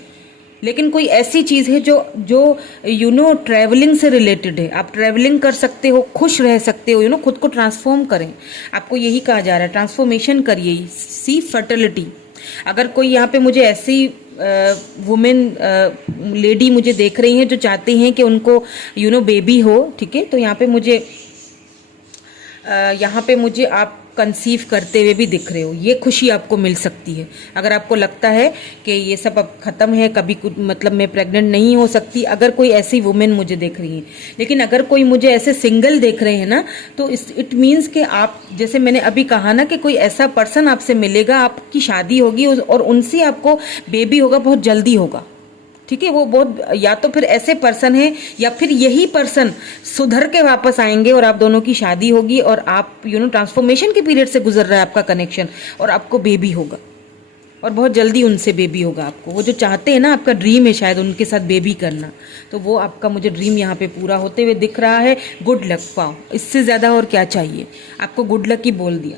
लेकिन कोई ऐसी चीज़ है जो ट्रैवलिंग से रिलेटेड है। आप ट्रैवलिंग कर सकते हो, खुश रह सकते हो, खुद को ट्रांसफॉर्म करें। आपको यही कहा जा रहा है, ट्रांसफॉर्मेशन करिए। सी फर्टिलिटी, अगर कोई यहाँ पे मुझे ऐसी वुमेन लेडी मुझे देख रही हैं जो चाहती हैं कि उनको बेबी हो, ठीक है, तो यहाँ पे मुझे आप कंसीव करते हुए भी दिख रहे हो। ये खुशी आपको मिल सकती है। अगर आपको लगता है कि ये सब अब खत्म है, कभी मतलब मैं प्रेग्नेंट नहीं हो सकती, अगर कोई ऐसी वुमेन मुझे देख रही है। लेकिन अगर कोई मुझे ऐसे सिंगल देख रहे हैं ना, तो इट मीन्स कि आप, जैसे मैंने अभी कहा ना कि कोई ऐसा पर्सन आपसे मिलेगा, आपकी शादी होगी और उनसे आपको बेबी होगा, बहुत जल्दी होगा, ठीक है। वो बहुत, या तो फिर ऐसे पर्सन है या फिर यही पर्सन सुधर के वापस आएंगे और आप दोनों की शादी होगी और आप ट्रांसफॉर्मेशन के पीरियड से गुजर रहा है आपका कनेक्शन, और आपको बेबी होगा और बहुत जल्दी उनसे बेबी होगा आपको। वो जो चाहते हैं ना, आपका ड्रीम है शायद उनके साथ बेबी करना, तो वो आपका मुझे ड्रीम यहाँ पे पूरा होते हुए दिख रहा है। गुड लक पाओ, इससे ज़्यादा और क्या चाहिए आपको। गुड लक ही बोल दिया।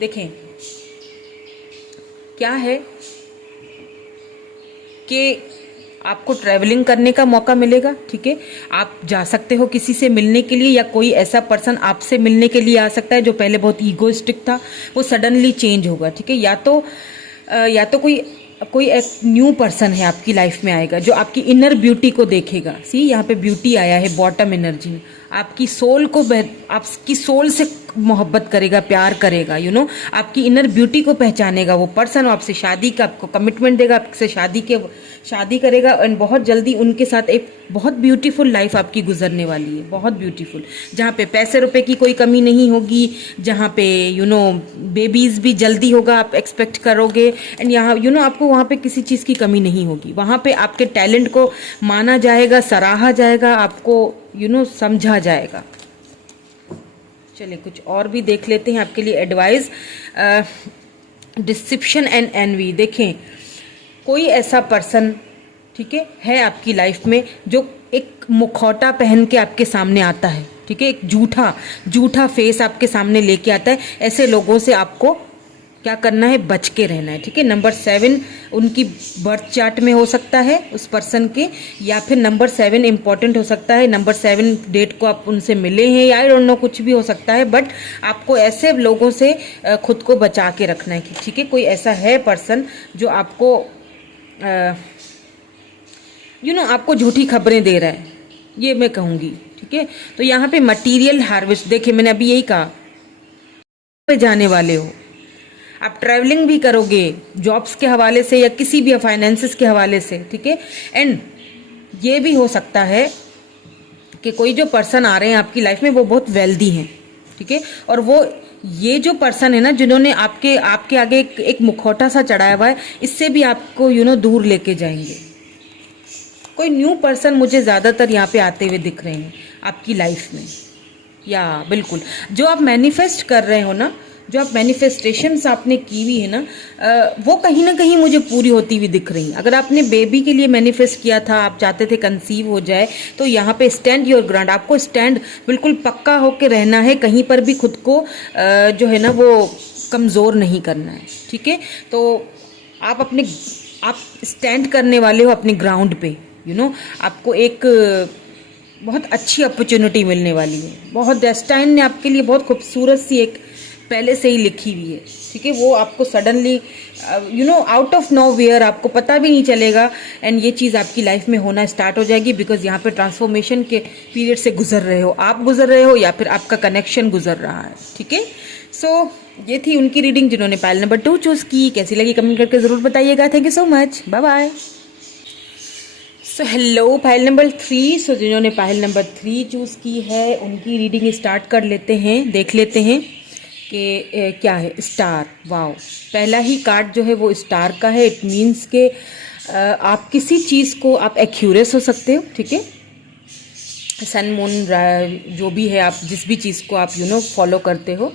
देखें क्या है कि आपको ट्रैवलिंग करने का मौका मिलेगा, ठीक है। आप जा सकते हो किसी से मिलने के लिए, या कोई ऐसा पर्सन आपसे मिलने के लिए आ सकता है जो पहले बहुत ईगोइस्टिक था, वो सडनली चेंज होगा, ठीक है। या तो कोई एक न्यू पर्सन है आपकी लाइफ में आएगा जो आपकी इनर ब्यूटी को देखेगा। सी, यहाँ पे ब्यूटी आया है बॉटम एनर्जी में। आपकी सोल से मोहब्बत करेगा, प्यार करेगा, आपकी इनर ब्यूटी को पहचानेगा वो पर्सन, आपसे शादी का आपको कमिटमेंट देगा, आपसे शादी करेगा, और बहुत जल्दी उनके साथ एक बहुत ब्यूटीफुल लाइफ आपकी गुजरने वाली है, बहुत ब्यूटीफुल, जहाँ पे पैसे रुपए की कोई कमी नहीं होगी, जहाँ पे बेबीज भी जल्दी होगा, आप एक्सपेक्ट करोगे, एंड यहाँ आपको वहाँ पे किसी चीज़ की कमी नहीं होगी। वहाँ पे आपके टैलेंट को माना जाएगा, सराहा जाएगा, आपको समझा जाएगा। चलिए कुछ और भी देख लेते हैं आपके लिए एडवाइस। डिसेप्शन एंड एनवी, देखें कोई ऐसा पर्सन, ठीक है आपकी लाइफ में जो एक मुखौटा पहन के आपके सामने आता है, ठीक है, एक झूठा फेस आपके सामने लेके आता है। ऐसे लोगों से आपको क्या करना है, बच के रहना है, ठीक है। नंबर 7 उनकी बर्थ चार्ट में हो सकता है उस पर्सन के, या फिर नंबर 7 इंपॉर्टेंट हो सकता है, नंबर 7 डेट को आप उनसे मिले हैं, या आई डोंट नो, कुछ भी हो सकता है। बट आपको ऐसे लोगों से खुद को बचा के रखना है, ठीक है। कोई ऐसा है पर्सन जो आपको आपको झूठी खबरें दे रहा है, ये मैं कहूँगी, ठीक है। तो यहाँ पे मटीरियल हार्वेस्ट, देखिए मैंने अभी यही कहा, पे जाने वाले हो आप, ट्रैवलिंग भी करोगे जॉब्स के हवाले से या किसी भी फाइनेंसेस के हवाले से, ठीक है। एंड ये भी हो सकता है कि कोई जो पर्सन आ रहे हैं आपकी लाइफ में वो बहुत वेल्दी हैं, ठीक है, और वो ये जो पर्सन है ना जिन्होंने आपके आगे एक मुखौटा सा चढ़ाया हुआ है, इससे भी आपको दूर लेके जाएंगे। कोई न्यू पर्सन मुझे ज़्यादातर यहाँ पे आते हुए दिख रहे हैं। आपकी लाइफ में। या बिल्कुल, जो आप मैनिफेस्ट कर रहे हो ना, जो आप मैनिफेस्टेशंस आपने की हुई है ना, वो कहीं ना कहीं मुझे पूरी होती हुई दिख रही है। अगर आपने बेबी के लिए मैनिफेस्ट किया था, आप चाहते थे कंसीव हो जाए, तो यहाँ पे स्टैंड योर ग्राउंड, आपको स्टैंड बिल्कुल पक्का होके रहना है, कहीं पर भी खुद को जो है ना वो कमज़ोर नहीं करना है, ठीक है। तो आप स्टैंड करने वाले हो अपने ग्राउंड पे, आपको एक बहुत अच्छी अपॉर्चुनिटी मिलने वाली है। बहुत डेस्टाइन ने आपके लिए बहुत खूबसूरत सी एक पहले से ही लिखी हुई है, ठीक है। वो आपको suddenly out of nowhere, आपको पता भी नहीं चलेगा, एंड ये चीज़ आपकी लाइफ में होना स्टार्ट हो जाएगी, बिकॉज यहाँ पे ट्रांसफॉर्मेशन के पीरियड से गुजर रहे हो, आप गुजर रहे हो या फिर आपका कनेक्शन गुजर रहा है, ठीक है। सो ये थी उनकी रीडिंग जिन्होंने पायल नंबर 2 चूज़ की। कैसी लगी कमेंट करके ज़रूर बताइएगा। Thank you so much, bye bye. So hello pile number 3। So जिन्होंने पायल नंबर 3 चूज़ की है उनकी रीडिंग स्टार्ट कर लेते हैं, देख लेते हैं कि क्या है। स्टार, वाओ, पहला ही कार्ड जो है वो स्टार का है। इट मीन्स के आप किसी चीज़ को आप एक्यूरेस हो सकते हो, ठीक है। सन मून जो भी है, आप जिस भी चीज़ को आप फॉलो करते हो,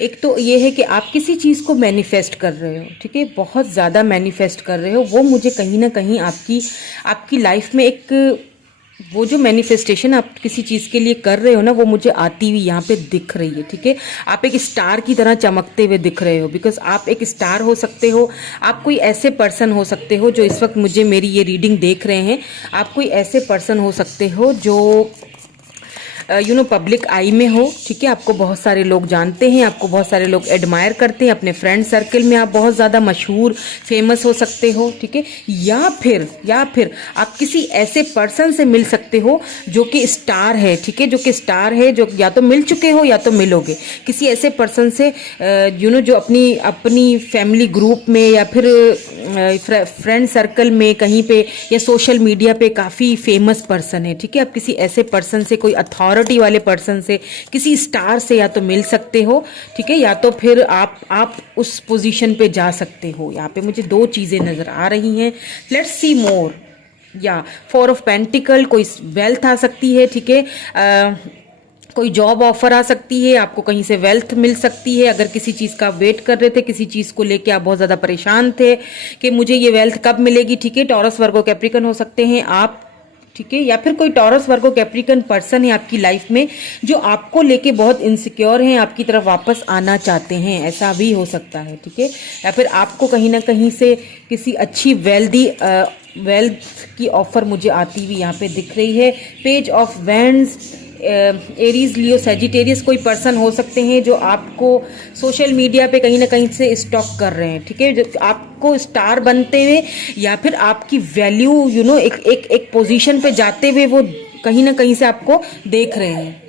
एक तो ये है कि आप किसी चीज़ को मैनिफेस्ट कर रहे हो, ठीक है, बहुत ज़्यादा मैनिफेस्ट कर रहे हो। वो मुझे कहीं ना कहीं आपकी लाइफ में एक वो जो मैनिफेस्टेशन आप किसी चीज़ के लिए कर रहे हो ना, वो मुझे आती हुई यहाँ पे दिख रही है, ठीक है। आप एक स्टार की तरह चमकते हुए दिख रहे हो, बिकॉज आप एक स्टार हो सकते हो। आप कोई ऐसे पर्सन हो सकते हो जो इस वक्त मुझे मेरी ये रीडिंग देख रहे हैं। आप कोई ऐसे पर्सन हो सकते हो जो पब्लिक आई में हो, ठीक है। आपको बहुत सारे लोग जानते हैं, आपको बहुत सारे लोग एडमायर करते हैं, अपने फ्रेंड सर्कल में आप बहुत ज़्यादा मशहूर फेमस हो सकते हो, ठीक है। या फिर आप किसी ऐसे पर्सन से मिल सकते हो जो कि स्टार है, ठीक है, जो कि स्टार है, जो या तो मिल चुके हो या तो मिलोगे। किसी ऐसे पर्सन से जो अपनी फैमिली ग्रुप में या फिर फ्रेंड सर्कल में कहीं पे या सोशल मीडिया पे काफ़ी फेमस पर्सन है, ठीक है। आप किसी ऐसे पर्सन से, कोई अथॉरिटी वाले पर्सन से, किसी स्टार से या तो मिल सकते हो, ठीक है, या तो फिर आप उस पोजीशन पे जा सकते हो। यहाँ पे मुझे 2 चीज़ें नज़र आ रही हैं। लेट्स सी मोर। या 4 ऑफ पेंटिकल, कोई वेल्थ आ सकती है, ठीक है। कोई जॉब ऑफर आ सकती है, आपको कहीं से वेल्थ मिल सकती है। अगर किसी चीज़ का वेट कर रहे थे, किसी चीज़ को लेके आप बहुत ज़्यादा परेशान थे कि मुझे ये वेल्थ कब मिलेगी, ठीक है। टॉरस वर्गो कैप्रिकन हो सकते हैं आप, ठीक है, या फिर कोई टॉरस वर्गो कैप्रिकन पर्सन है आपकी लाइफ में जो आपको लेके बहुत इनसिक्योर हैं, आपकी तरफ वापस आना चाहते हैं, ऐसा भी हो सकता है, ठीक है। या फिर आपको कहीं ना कहीं से किसी अच्छी वेल्थ की ऑफर मुझे आती हुई यहाँ पे दिख रही है। Page of wands, Aries, Leo, Sagittarius कोई पर्सन हो सकते हैं जो आपको सोशल मीडिया पे कहीं ना कहीं से स्टॉक कर रहे हैं, ठीक है, जो आपको स्टार बनते हुए या फिर आपकी वैल्यू एक पोजीशन पे जाते हुए वो कहीं ना कहीं से आपको देख रहे हैं,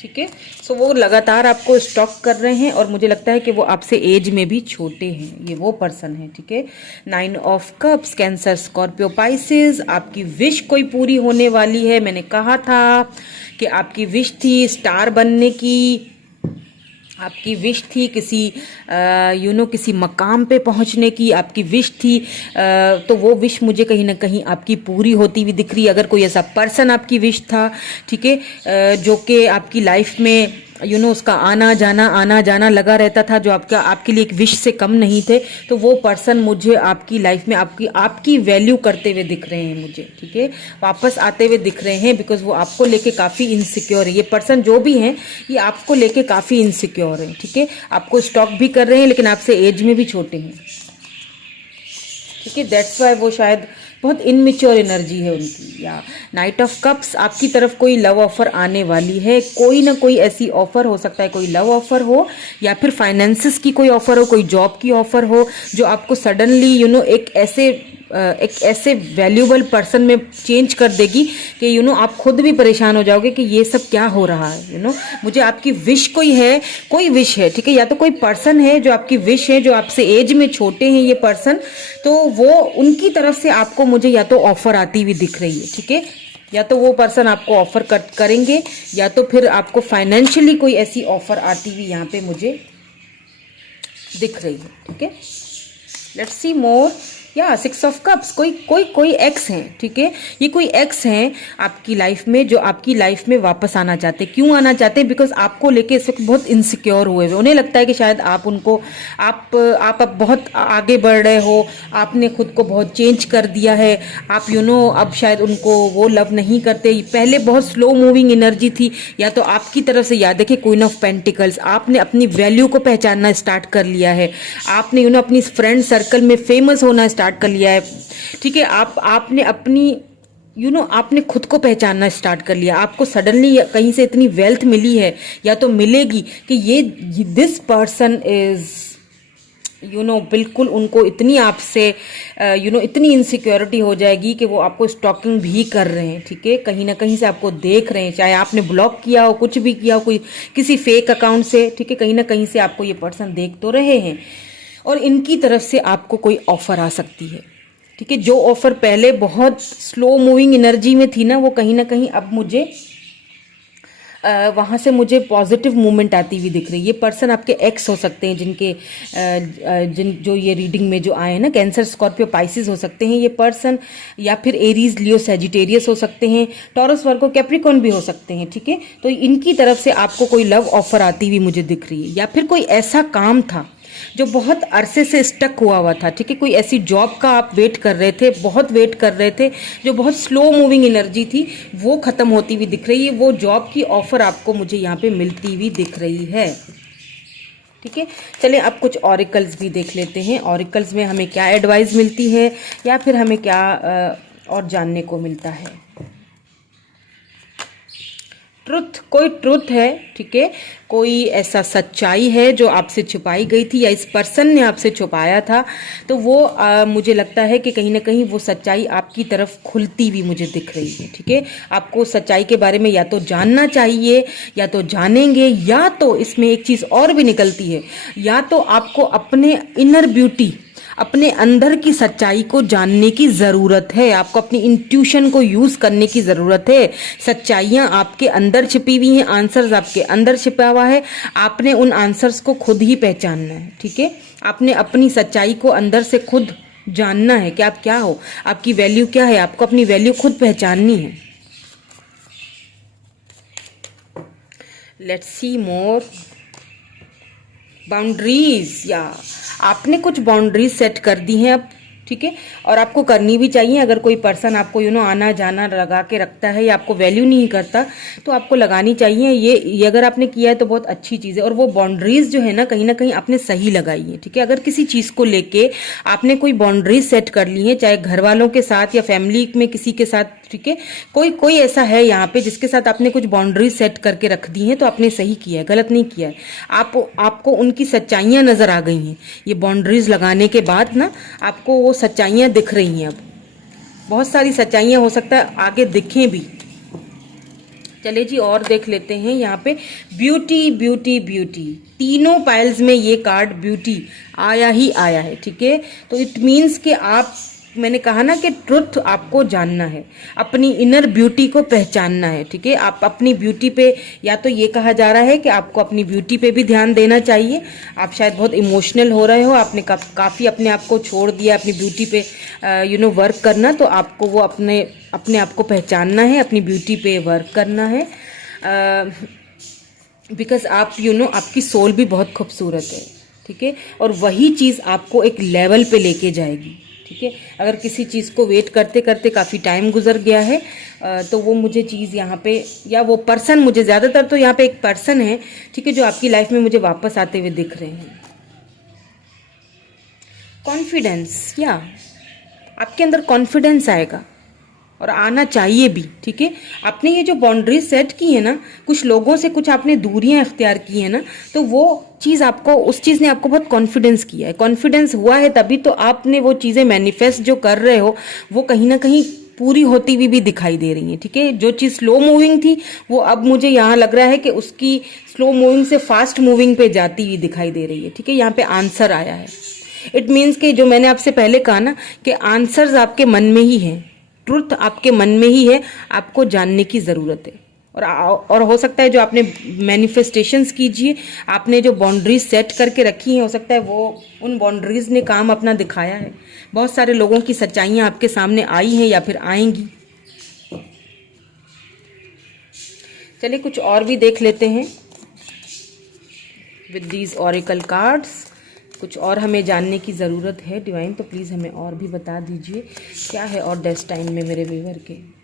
ठीक है। सो वो लगातार आपको स्टॉक कर रहे हैं और मुझे लगता है कि वो आपसे एज में भी छोटे हैं, ये वो पर्सन है, ठीक है। 9 of cups, cancer, Scorpio, Pisces, आपकी विश कोई पूरी होने वाली है। मैंने कहा था कि आपकी विश थी स्टार बनने की, आपकी विश थी किसी किसी मकाम पे पहुंचने की, आपकी विश थी, तो वो विश मुझे कहीं ना कहीं आपकी पूरी होती हुई दिख रही है। अगर कोई ऐसा पर्सन आपकी विश था, ठीक है, जो कि आपकी लाइफ में उसका आना जाना लगा रहता था, जो आपके लिए एक विश से कम नहीं थे, तो वो पर्सन मुझे आपकी लाइफ में आपकी वैल्यू करते हुए दिख रहे हैं मुझे, ठीक है, वापस आते हुए दिख रहे हैं, बिकॉज वो आपको लेके काफ़ी इनसिक्योर है। ये पर्सन जो भी हैं ये आपको लेके काफ़ी इनसिक्योर है, ठीक है। आपको स्टॉक भी कर रहे हैं लेकिन आपसे एज में भी छोटे हैं, ठीक है। दैट्स वाई वो शायद बहुत इनमेच्योर एनर्जी है उनकी। या नाइट ऑफ कप्स, आपकी तरफ कोई लव ऑफर आने वाली है। कोई ना कोई ऐसी ऑफर हो सकता है, कोई लव ऑफर हो या फिर फाइनेंसेस की कोई ऑफर हो, कोई जॉब की ऑफर हो जो आपको सडनली एक ऐसे वैल्यूबल पर्सन में चेंज कर देगी कि आप खुद भी परेशान हो जाओगे कि ये सब क्या हो रहा है। मुझे आपकी विश कोई विश है, ठीक है, या तो कोई पर्सन है जो आपकी विश है, जो आपसे एज में छोटे हैं ये पर्सन, तो वो उनकी तरफ से आपको मुझे या तो ऑफर आती हुई दिख रही है, ठीक है, या तो वो पर्सन आपको ऑफर करेंगे या तो फिर आपको फाइनेंशियली कोई ऐसी ऑफर आती हुई यहाँ पे मुझे दिख रही है, ठीक है। लेट्स सी मोर। या 6 ऑफ कप्स, कोई कोई कोई एक्स हैं, ठीक है, ये कोई एक्स हैं आपकी लाइफ में जो आपकी लाइफ में वापस आना चाहते हैं। क्यों आना चाहते हैं? बिकॉज आपको लेके इस वक्त बहुत इनसिक्योर हुए हुए, उन्हें लगता है कि शायद आप उनको आप अब बहुत आगे बढ़ रहे हो, आपने खुद को बहुत चेंज कर दिया है, आप अब शायद उनको वो लव नहीं करते। पहले बहुत स्लो मूविंग एनर्जी थी, या तो आपकी तरफ से, याद देखिए क्वीन ऑफ पेंटिकल्स, आपने अपनी वैल्यू को पहचानना स्टार्ट कर लिया है, आपने अपनी फ्रेंड सर्कल में फेमस होना स्टार्ट कर लिया है, ठीक है, आपने अपनी आपने खुद को पहचानना स्टार्ट कर लिया। आपको सडनली कहीं से इतनी वेल्थ मिली है या तो मिलेगी कि ये दिस पर्सन इज बिल्कुल उनको इतनी आपसे इतनी इनसिक्योरिटी हो जाएगी कि वो आपको स्टॉकिंग भी कर रहे हैं, ठीक है, कहीं ना कहीं से आपको देख रहे हैं, चाहे आपने ब्लॉक किया हो, कुछ भी किया हो, कोई किसी फेक अकाउंट से, ठीक है, कहीं ना कहीं से आपको ये पर्सन देख तो रहे हैं और इनकी तरफ से आपको कोई ऑफर आ सकती है, ठीक है। जो ऑफर पहले बहुत स्लो मूविंग एनर्जी में थी ना, वो कहीं ना कहीं अब मुझे वहाँ से मुझे पॉजिटिव मूवमेंट आती हुई दिख रही है। ये पर्सन आपके एक्स हो सकते हैं, जो ये रीडिंग में जो आए हैं ना, कैंसर, स्कॉर्पियो, पाइसिस हो सकते हैं ये पर्सन, या फिर एरीज, लियो, सैजिटेरियस हो सकते हैं, टॉरस, वर्गो, कैप्रिकॉर्न भी हो सकते हैं, ठीक है। तो इनकी तरफ से आपको कोई लव ऑफर आती हुई मुझे दिख रही है, या फिर कोई ऐसा काम था जो बहुत अरसे से स्टक हुआ था, ठीक है, कोई ऐसी जॉब का आप वेट कर रहे थे, बहुत वेट कर रहे थे, जो बहुत स्लो मूविंग एनर्जी थी, वो खत्म होती हुई दिख रही है। वो जॉब की ऑफर आपको मुझे यहाँ पे मिलती हुई दिख रही है, ठीक है। चलिए अब कुछ ऑरिकल्स भी देख लेते हैं, ऑरिकल्स में हमें क्या एडवाइस मिलती है या फिर हमें क्या और जानने को मिलता है। ट्रुथ, कोई ट्रुथ है, ठीक है, कोई ऐसा सच्चाई है जो आपसे छुपाई गई थी या इस पर्सन ने आपसे छुपाया था, तो वो मुझे लगता है कि कहीं ना कहीं वो सच्चाई आपकी तरफ खुलती हुई मुझे दिख रही है, ठीक है। आपको सच्चाई के बारे में या तो जानना चाहिए या तो जानेंगे, या तो इसमें एक चीज़ और भी निकलती है, या तो आपको अपने इनर ब्यूटी, अपने अंदर की सच्चाई को जानने की ज़रूरत है, आपको अपनी इंट्यूशन को यूज़ करने की ज़रूरत है। सच्चाइयाँ आपके अंदर छिपी हुई हैं, आंसर्स आपके अंदर छिपा हुआ है, आपने उन आंसर्स को खुद ही पहचानना है, ठीक है। आपने अपनी सच्चाई को अंदर से खुद जानना है कि आप क्या हो, आपकी वैल्यू क्या है, आपको अपनी वैल्यू खुद पहचाननी है। Let's see more. बाउंड्रीज, या आपने कुछ बाउंड्रीज सेट कर दी हैं अब, ठीक है, और आपको करनी भी चाहिए। अगर कोई पर्सन आपको आना जाना लगा के रखता है या आपको वैल्यू नहीं करता, तो आपको लगानी चाहिए। ये अगर आपने किया है तो बहुत अच्छी चीज़ है। और वो बाउंड्रीज जो है ना कहीं आपने सही लगाई है, ठीक है। अगर किसी चीज़ को लेके आपने कोई बाउंड्रीज सेट कर ली है, चाहे घर वालों के साथ या फैमिली में किसी के साथ, ठीक है, कोई ऐसा है यहाँ पे जिसके साथ आपने कुछ बाउंड्रीज सेट करके रख दी हैं, तो आपने सही किया है, गलत नहीं किया है। आपको उनकी सच्चाइयाँ नजर आ गई हैं। ये बाउंड्रीज लगाने के बाद ना आपको वो सच्चाइयाँ दिख रही हैं। अब बहुत सारी सच्चाइयाँ हो सकता है आगे दिखें भी। चले जी और देख लेते हैं यहाँ पे। ब्यूटी ब्यूटी ब्यूटी, तीनों पाइल्स में ये कार्ड ब्यूटी आया ही आया है, ठीक है। तो इट मीन्स कि मैंने कहा ना कि ट्रुथ आपको जानना है, अपनी इनर ब्यूटी को पहचानना है, ठीक है। आप अपनी ब्यूटी पे, या तो ये कहा जा रहा है कि आपको अपनी ब्यूटी पे भी ध्यान देना चाहिए। आप शायद बहुत इमोशनल हो रहे हो, आपने काफ़ी अपने आप को छोड़ दिया अपनी ब्यूटी पे वर्क करना, तो आपको वो अपने आप को पहचानना है, अपनी ब्यूटी पे वर्क करना है। बिकॉज आप आपकी सोल भी बहुत खूबसूरत है, ठीक है, और वही चीज़ आपको एक लेवल पे लेके जाएगी, ठीक है। अगर किसी चीज़ को वेट करते करते काफ़ी टाइम गुजर गया है, तो वो मुझे चीज़ यहाँ पे, या वो पर्सन, मुझे ज़्यादातर तो यहाँ पे एक पर्सन है, ठीक है, जो आपकी लाइफ में मुझे वापस आते हुए दिख रहे हैं। कॉन्फिडेंस, या आपके अंदर कॉन्फिडेंस आएगा और आना चाहिए भी, ठीक है। आपने ये जो बाउंड्रीज सेट की है ना, कुछ लोगों से कुछ आपने दूरियां इख्तियार की है ना, तो वो चीज़ आपको, उस चीज़ ने आपको बहुत कॉन्फिडेंस किया है। कॉन्फिडेंस हुआ है तभी तो आपने वो चीज़ें मैनिफेस्ट जो कर रहे हो वो कहीं ना कहीं पूरी होती हुई भी दिखाई दे रही है, ठीक है। जो चीज़ स्लो मूविंग थी वो अब मुझे यहाँ लग रहा है कि उसकी स्लो मूविंग से फास्ट मूविंग पे जाती हुई दिखाई दे रही है, ठीक है। यहाँ पे आंसर आया है। इट मीन्स कि जो मैंने आपसे पहले कहा ना कि आंसर्स आपके मन में ही हैं, ट्रुथ आपके मन में ही है, आपको जानने की ज़रूरत है, और हो सकता है जो आपने मैनिफेस्टेशंस कीजिए, आपने जो बाउंड्रीज सेट करके रखी हैं, हो सकता है वो उन बाउंड्रीज ने काम अपना दिखाया है। बहुत सारे लोगों की सच्चाइयाँ आपके सामने आई हैं या फिर आएंगी। चलिए कुछ और भी देख लेते हैं विद दीज ऑरिकल कार्ड्स। कुछ और हमें जानने की ज़रूरत है डिवाइन, तो प्लीज़ हमें और भी बता दीजिए क्या है और डेस्टाइन में मेरे व्यूअर के।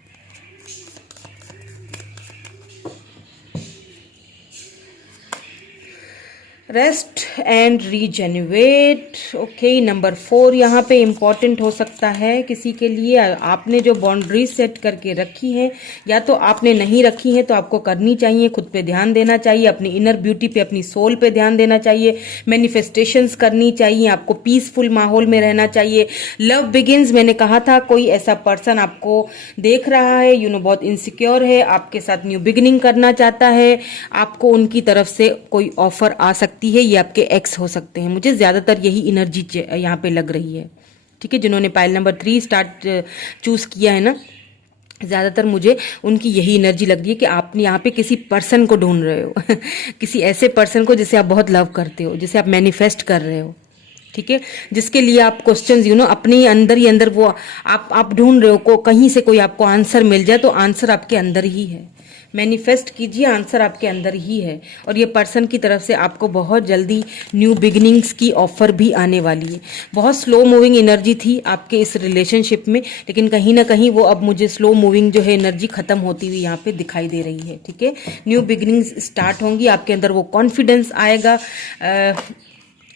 Rest and rejuvenate. Okay, number 4 यहाँ पे इम्पॉर्टेंट हो सकता है किसी के लिए। आपने जो बाउंड्रीज सेट करके रखी हैं, या तो आपने नहीं रखी हैं तो आपको करनी चाहिए। खुद पे ध्यान देना चाहिए, अपनी इनर ब्यूटी पे, अपनी सोल पे ध्यान देना चाहिए, मैनिफेस्टेशंस करनी चाहिए, आपको पीसफुल माहौल में रहना चाहिए। लव बिगिंस, मैंने कहा था कोई ऐसा पर्सन आपको देख रहा है, यू नो बहुत इनसिक्योर है, आपके साथ न्यू बिगिनिंग करना चाहता है, आपको उनकी तरफ से कोई ऑफर आ सकती है। ये आपके एक्स हो सकते हैं, मुझे ज्यादातर यही एनर्जी यहाँ पे लग रही है। ठीक है, जिन्होंने पाइल नंबर 3 स्टार्ट चूज किया है ना, ज्यादातर मुझे उनकी यही एनर्जी लग रही है कि आप यहाँ पे किसी पर्सन को ढूंढ रहे हो किसी ऐसे पर्सन को जिसे आप बहुत लव करते हो, जिसे आप मैनिफेस्ट कर रहे हो। ठीक है, जिसके लिए आप क्वेश्चंस यू नो अपने अंदर ही अंदर वो आप ढूंढ रहे हो, को कहीं से कोई आपको आंसर मिल जाए, तो आंसर आपके अंदर ही है। मैनिफेस्ट कीजिए, आंसर आपके अंदर ही है। और ये पर्सन की तरफ से आपको बहुत जल्दी न्यू बिगिनिंग्स की ऑफर भी आने वाली है। बहुत स्लो मूविंग एनर्जी थी आपके इस रिलेशनशिप में, लेकिन कहीं ना कहीं वो अब मुझे स्लो मूविंग जो है एनर्जी खत्म होती हुई यहाँ पे दिखाई दे रही है। ठीक है, न्यू बिगिनिंग्स स्टार्ट होंगी, आपके अंदर वो कॉन्फिडेंस आएगा।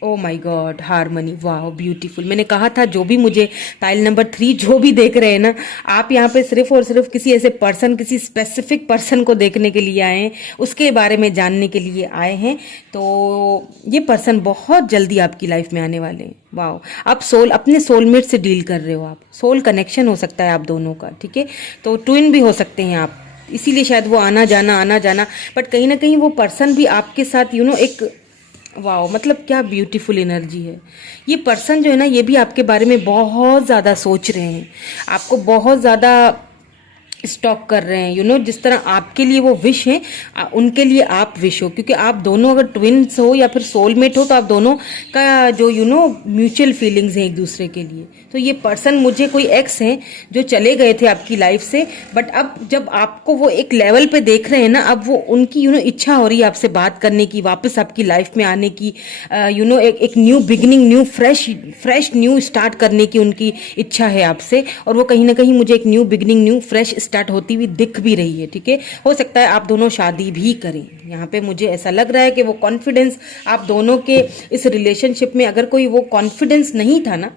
ओ माय गॉड, हारमनी, वाह ब्यूटीफुल। मैंने कहा था जो भी मुझे पाइल नंबर 3 जो भी देख रहे हैं ना, आप यहाँ पे सिर्फ और सिर्फ किसी ऐसे पर्सन, किसी स्पेसिफिक पर्सन को देखने के लिए आए हैं, उसके बारे में जानने के लिए आए हैं। तो ये पर्सन बहुत जल्दी आपकी लाइफ में आने वाले हैं। वाह, आप अपने सोलमेट से डील कर रहे हो, आप सोल कनेक्शन हो सकता है आप दोनों का। ठीक है, तो ट्विन भी हो सकते हैं आप, इसीलिए शायद वो आना जाना, बट कहीं ना कहीं वो पर्सन भी आपके साथ यू नो एक, वाओ, मतलब क्या ब्यूटीफुल एनर्जी है। ये पर्सन जो है ना, ये भी आपके बारे में बहुत ज़्यादा सोच रहे हैं, आपको बहुत ज़्यादा स्टॉक कर रहे हैं। यू नो जिस तरह आपके लिए वो विश है, उनके लिए आप विश हो, क्योंकि आप दोनों अगर ट्विन्स हो या फिर सोलमेट हो, तो आप दोनों का जो यू नो म्यूचुअल फीलिंग्स हैं एक दूसरे के लिए। तो ये पर्सन मुझे कोई एक्स हैं जो चले गए थे आपकी लाइफ से, बट अब जब आपको वो एक लेवल पे देख रहे हैं ना, अब वो उनकी यू नो इच्छा हो रही है आपसे बात करने की, वापस आपकी लाइफ में आने की, यू नो एक new beginning, new fresh new start करने की उनकी इच्छा है आपसे। और वो कहीं ना कहीं मुझे एक new beginning, new fresh start होती हुई दिख भी रही है। ठीक है, हो सकता है आप दोनों शादी भी करें। यहाँ पे मुझे ऐसा लग रहा है कि वो कॉन्फिडेंस आप दोनों के इस रिलेशनशिप में, अगर कोई वो कॉन्फिडेंस नहीं था ना,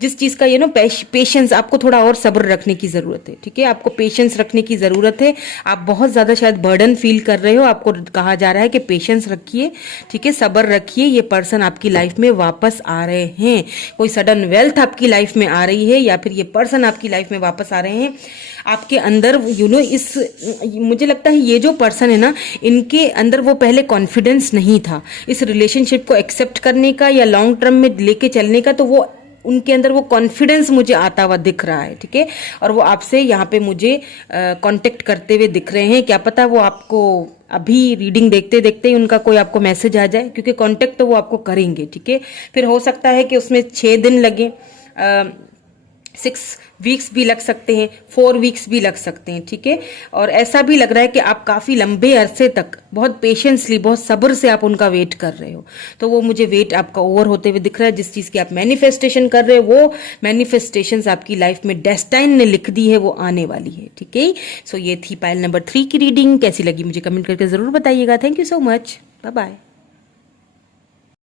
जिस चीज का यू नो पेशेंस, आपको थोड़ा और सब्र रखने की जरूरत है। ठीक है, आपको पेशेंस रखने की जरूरत है। आप बहुत ज्यादा शायद बर्डन फील कर रहे हो, आपको कहा जा रहा है कि पेशेंस रखिए। ठीक है, सब्र रखिए। ये पर्सन आपकी लाइफ में वापस आ रहे हैं, कोई सडन वेल्थ आपकी लाइफ में आ रही है, या फिर ये पर्सन आपकी लाइफ में वापस आ रहे हैं। आपके अंदर यू नो मुझे लगता है ये जो पर्सन है ना, इनके अंदर वो पहले कॉन्फिडेंस नहीं था इस रिलेशनशिप को एक्सेप्ट करने का या लॉन्ग टर्म में लेके चलने का, तो वो उनके अंदर वो कॉन्फिडेंस मुझे आता हुआ दिख रहा है। ठीक है, और वो आपसे यहाँ पे मुझे कांटेक्ट करते हुए दिख रहे हैं। क्या पता वो आपको अभी रीडिंग देखते देखते ही उनका कोई आपको मैसेज आ जाए, क्योंकि कांटेक्ट तो वो आपको करेंगे। ठीक है, फिर हो सकता है कि उसमें 6 दिन लगे, 6 वीक्स भी लग सकते हैं, 4 वीक्स भी लग सकते हैं। ठीक है, और ऐसा भी लग रहा है कि आप काफी लंबे अरसे तक बहुत पेशेंसली, बहुत सब्र से आप उनका वेट कर रहे हो। तो वो मुझे वेट आपका ओवर होते हुए दिख रहा है। जिस चीज की आप मैनिफेस्टेशन कर रहे हो, वो मैनिफेस्टेशंस आपकी लाइफ में डेस्टाइन ने लिख दी है, वो आने वाली है। ठीक है, सो ये थी पाइल नंबर 3 की रीडिंग। कैसी लगी मुझे कमेंट करके जरूर बताइएगा। Thank you so much, bye bye.